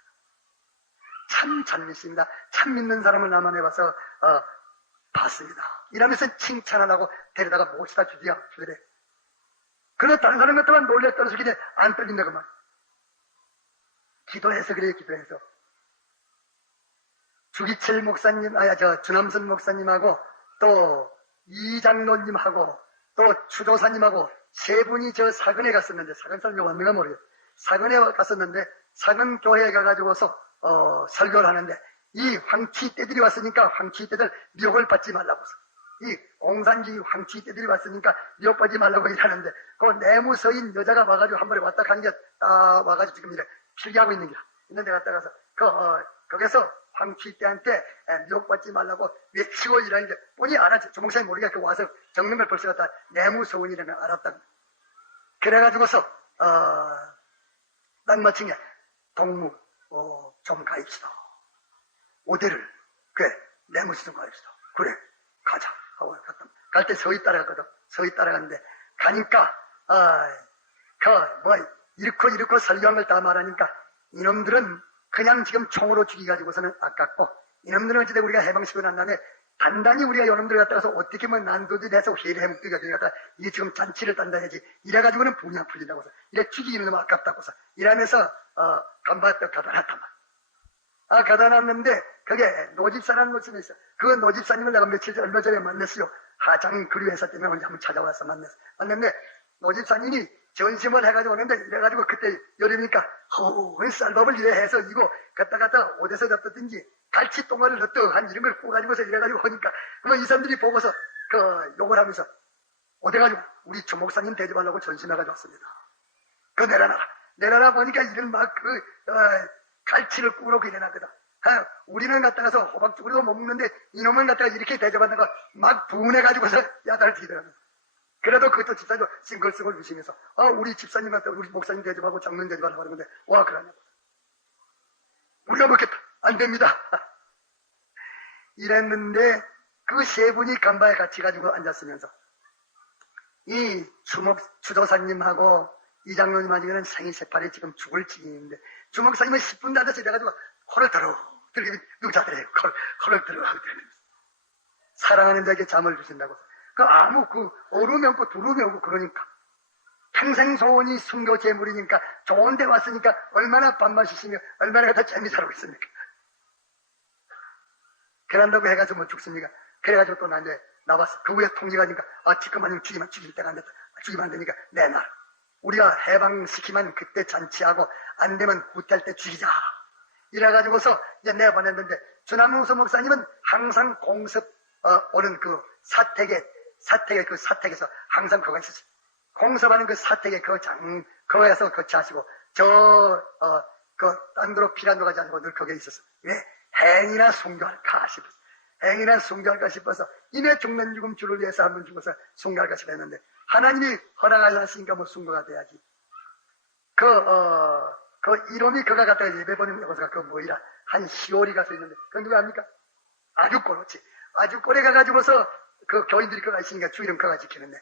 참 믿습니다. 참 믿는 사람을 나만 해봐서 봤습니다. 이러면서 칭찬을 하고 데려다가 모시다 주더래. 그런데 다른 사람 같으면 놀래 떨어지기 전에 안 떨린다고 말. 기도해서 그래요. 기도해서. 주기철 목사님, 주남선 목사님하고 또 이장로님하고 또 추조사님하고 세 분이 저 사근에 갔었는데 사근 사람이 왔는가 모르겠어요. 사근에 갔었는데 사근 교회에 가가지고서 설교를 하는데 이 황치떼들이 왔으니까 황치떼들 미혹을 받지 말라고서 이 공산주의 황치떼들이 왔으니까 미혹받지 말라고 이러는데 그 내무서인 여자가 와가지고 한 번에 왔다 가는 게 딱 와가지고 지금 이래 필기하고 있는 게 있는데 갔다 가서 거기서 황치떼한테 미혹받지 말라고 외치고 이러는데 본인이 알았지. 조목사님 모르게 그 와서 적는 걸 벌써 갖다 내무서원이라는 걸 알았다. 그래가지고서 딱 마침에 동무 좀 가입시다. 오대를 그래 내무시 좀 가입시다. 그래 가자 하고 갔다. 갈 때 서희 따라갔거든. 서희 따라갔는데 가니까 이렇고 설교한 걸 다 말하니까 이놈들은 그냥 지금 총으로 죽이 가지고서는 아깝고 이놈들은 어찌되고 우리가 해방시키고 난 다음에 단단히 우리가 이놈들 갖다가서 어떻게 뭐 난도지 돼서 회를 해먹기가 되니까 이게 지금 잔치를 단단해야지 이래가지고는 분이 안 풀린다고서 이래 죽이기는 너무 아깝다고서 이러면서 간바떡 가다 놨단 말이야. 가다 놨는데 그게 노집사라는 곳이 있어요. 그 노집사님을 내가 얼마 전에 만났어요. 하장 그리회사 때문에 언제 한번 찾아와서 만났는데 노집사님이 전심을 해가지고 오는데 이래가지고 그때 여름이니까 쌀밥을 이래 해서 이거 갖다 어디서 잡든지 갈치똥알을 넣던 이런 걸 구워가지고서 이래가지고 하니까 그러면 이 사람들이 보고서 욕을 하면서 어디가지고 우리 주목사님 대접하려고 전심해가지고 왔습니다. 그거 내려놔 보니까 이런 갈치를 구우려고 이래놨거든. 우리는 갖다가서 호박죽으로 먹는데 이놈은 갖다가 이렇게 대접한다가 막 분해가지고서 야단을 치더라고요. 그래도 그것도 집사님 싱글싱글 주시면서 우리 집사님한테 우리 목사님 대접하고 장로님 대접하려고 하는 건데 와 그러냐고. 우리가 먹겠다. 안 됩니다. 이랬는데 그 세 분이 간바에 같이 가지고 앉았으면서 이 추도사님하고 이 장로님하고는 생이 세팔이 지금 죽을 지경인데 주목사님은 10분도 앉아서 이래가지고 코를 들게 누자들이 코를 들어 사랑하는 자에게 잠을 주신다고. 얼음이 없고 두름이 없고 그러니까 평생 소원이 순교 제물이니까 좋은 데 왔으니까 얼마나 밥맛이시며 얼마나 더 재미살고 있습니까. 그런다고 해가지고 뭐 죽습니까. 그래가지고 또 나 이제 나왔어. 그 후에 통지가니까 지금 아니면 죽이면 때가 안 됐다. 죽이면 안 되니까 내놔. 우리가 해방시키면 그때 잔치하고 안 되면 후퇴할 때 죽이자. 이래가지고서 이제 내보냈는데 주남무서 목사님은 항상 공습 오는 그 사택에서 항상 그거 있었어요. 공습하는 그 사택에 그거에서 거치하시고 딴 데로 피란도 가지 않고 늘 거기에 있었어요. 왜? 행이나 순교할까 싶어서. 행이나 순교할까 싶어서 이내 죽는 죽음 주를 위해서 한번 죽어서 순교할까 싶어 했는데 하나님이 허락하셨으니까 뭐 순교가 돼야지. 이놈이 그가 갖다가 예배보는 여기서 그 뭐이라 한 시월이 가서 있는데 그건 누가 합니까? 아주 꼬렇지. 아주 꼴에 가가지고서 그 교인들이 그가 있으니까 주일은 그가 지키는데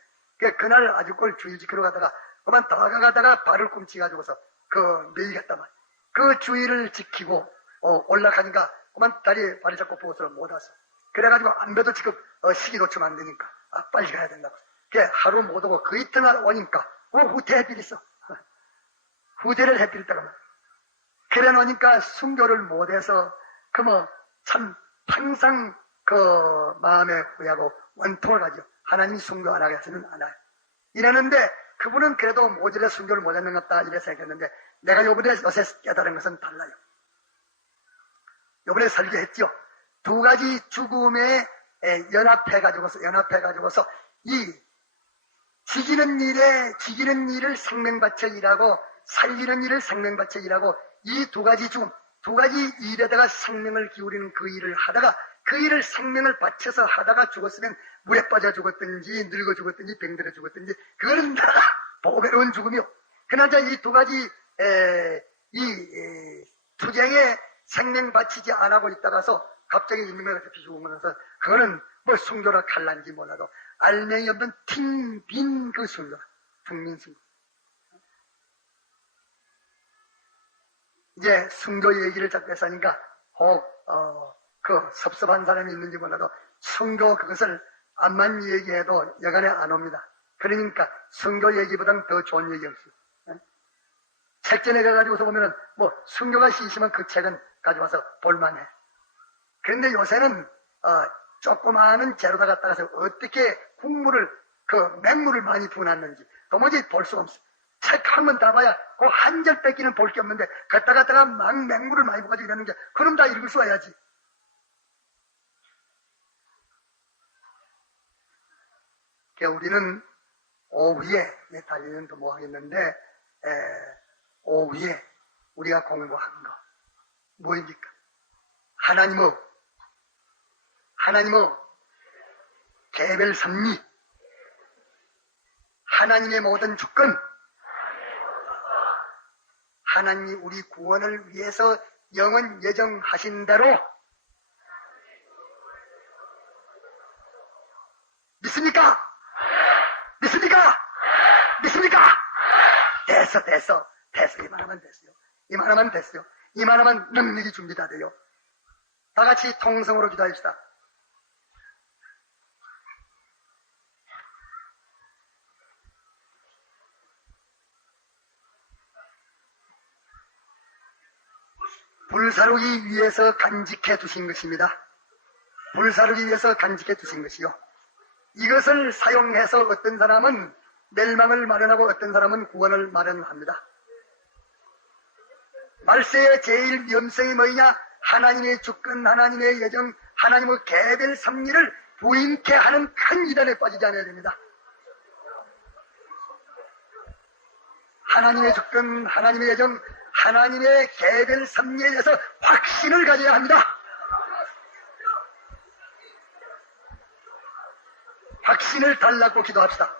그날 아주 꼴 주일 지키러 가다가 그만 다가가다가 발을 꿈치가지고서 매일 갔단 말이야. 그 주일을 지키고 올라가니까 그만 다리에 발을 잡고 보고서 못 왔어. 그래가지고 안배도 지금 시기 놓치면 안 되니까 빨리 가야 된다고. 하루 못 오고 그 이튿날 오니까 후퇴 해필 있어. 후퇴를 해필 때가 그래 놓으니까 순교를 못해서 참 항상 마음에 후회하고 원통을 가죠. 하나님이 순교 안 하게 해서는 안 해요. 이러는데 그분은 그래도 모질에 순교를 못했는 것 같다 이래 생각했는데 내가 요새 깨달은 것은 달라요. 요번에 설교했죠. 두 가지 죽음에 연합해가지고서 이 죽이는 일을 생명바쳐 일하고 살리는 일을 생명바쳐 일하고 이 두 가지 죽음, 두 가지 일에다가 생명을 기울이는 그 일을 하다가 그 일을 생명을 바쳐서 하다가 죽었으면 물에 빠져 죽었든지 늙어 죽었든지 병들어 죽었든지 그거는 다 보배로운 죽음이요. 그나저나 이 두 가지 투쟁에 생명 바치지 안 하고 있다가서 갑자기 인명을 잡히 죽으면서 그거는 뭐 순교라 갈란지 몰라도 알맹이 없는 빈 그 순교, 국민순교. 이제 순교 얘기를 자꾸 했으니까 섭섭한 사람이 있는지 몰라도 순교 그것을 암만 얘기해도 여간에 안 옵니다. 그러니까 순교 얘기보다는 더 좋은 얘기 없어요. 책전에 가가지고서 보면은 순교가 시시면 그 책은 가져와서 볼만해. 그런데 요새는 조그마한 재료다 갖다가서 어떻게 맹물을 많이 부어놨는지 도무지 볼 수가 없어. 책 한 번 다 봐야 그 한 절 뺏기는 볼 게 없는데 갖다가 막 맹물을 많이 부어가지고 이러는 게 그럼 다 읽을 수 와야지. 우리는 오후에 달리는 도 뭐 하겠는데 오후에 우리가 공부한 거 뭐입니까? 하나님의 개별 섭리, 하나님의 모든 주권, 하나님이 우리 구원을 위해서 영원 예정하신 대로 믿습니까? 믿습니까? 믿습니까? 됐어. 이만하면 됐어요. 이만하면 능력이 준비가 돼요. 다 같이 통성으로 기도합시다. 불사르기 위해서 간직해 두신 것입니다. 불사르기 위해서 간직해 두신 것이요. 이것을 사용해서 어떤 사람은 멸망을 마련하고 어떤 사람은 구원을 마련합니다. 말세의 제일 위험성이 뭐냐? 하나님의 주권, 하나님의 예정, 하나님의 개별 섭리를 부인케 하는 큰 이단에 빠지지 않아야 됩니다. 하나님의 주권, 하나님의 예정, 하나님의 개별 섭리에 대해서 확신을 가져야 합니다. 확신을 달라고 기도합시다.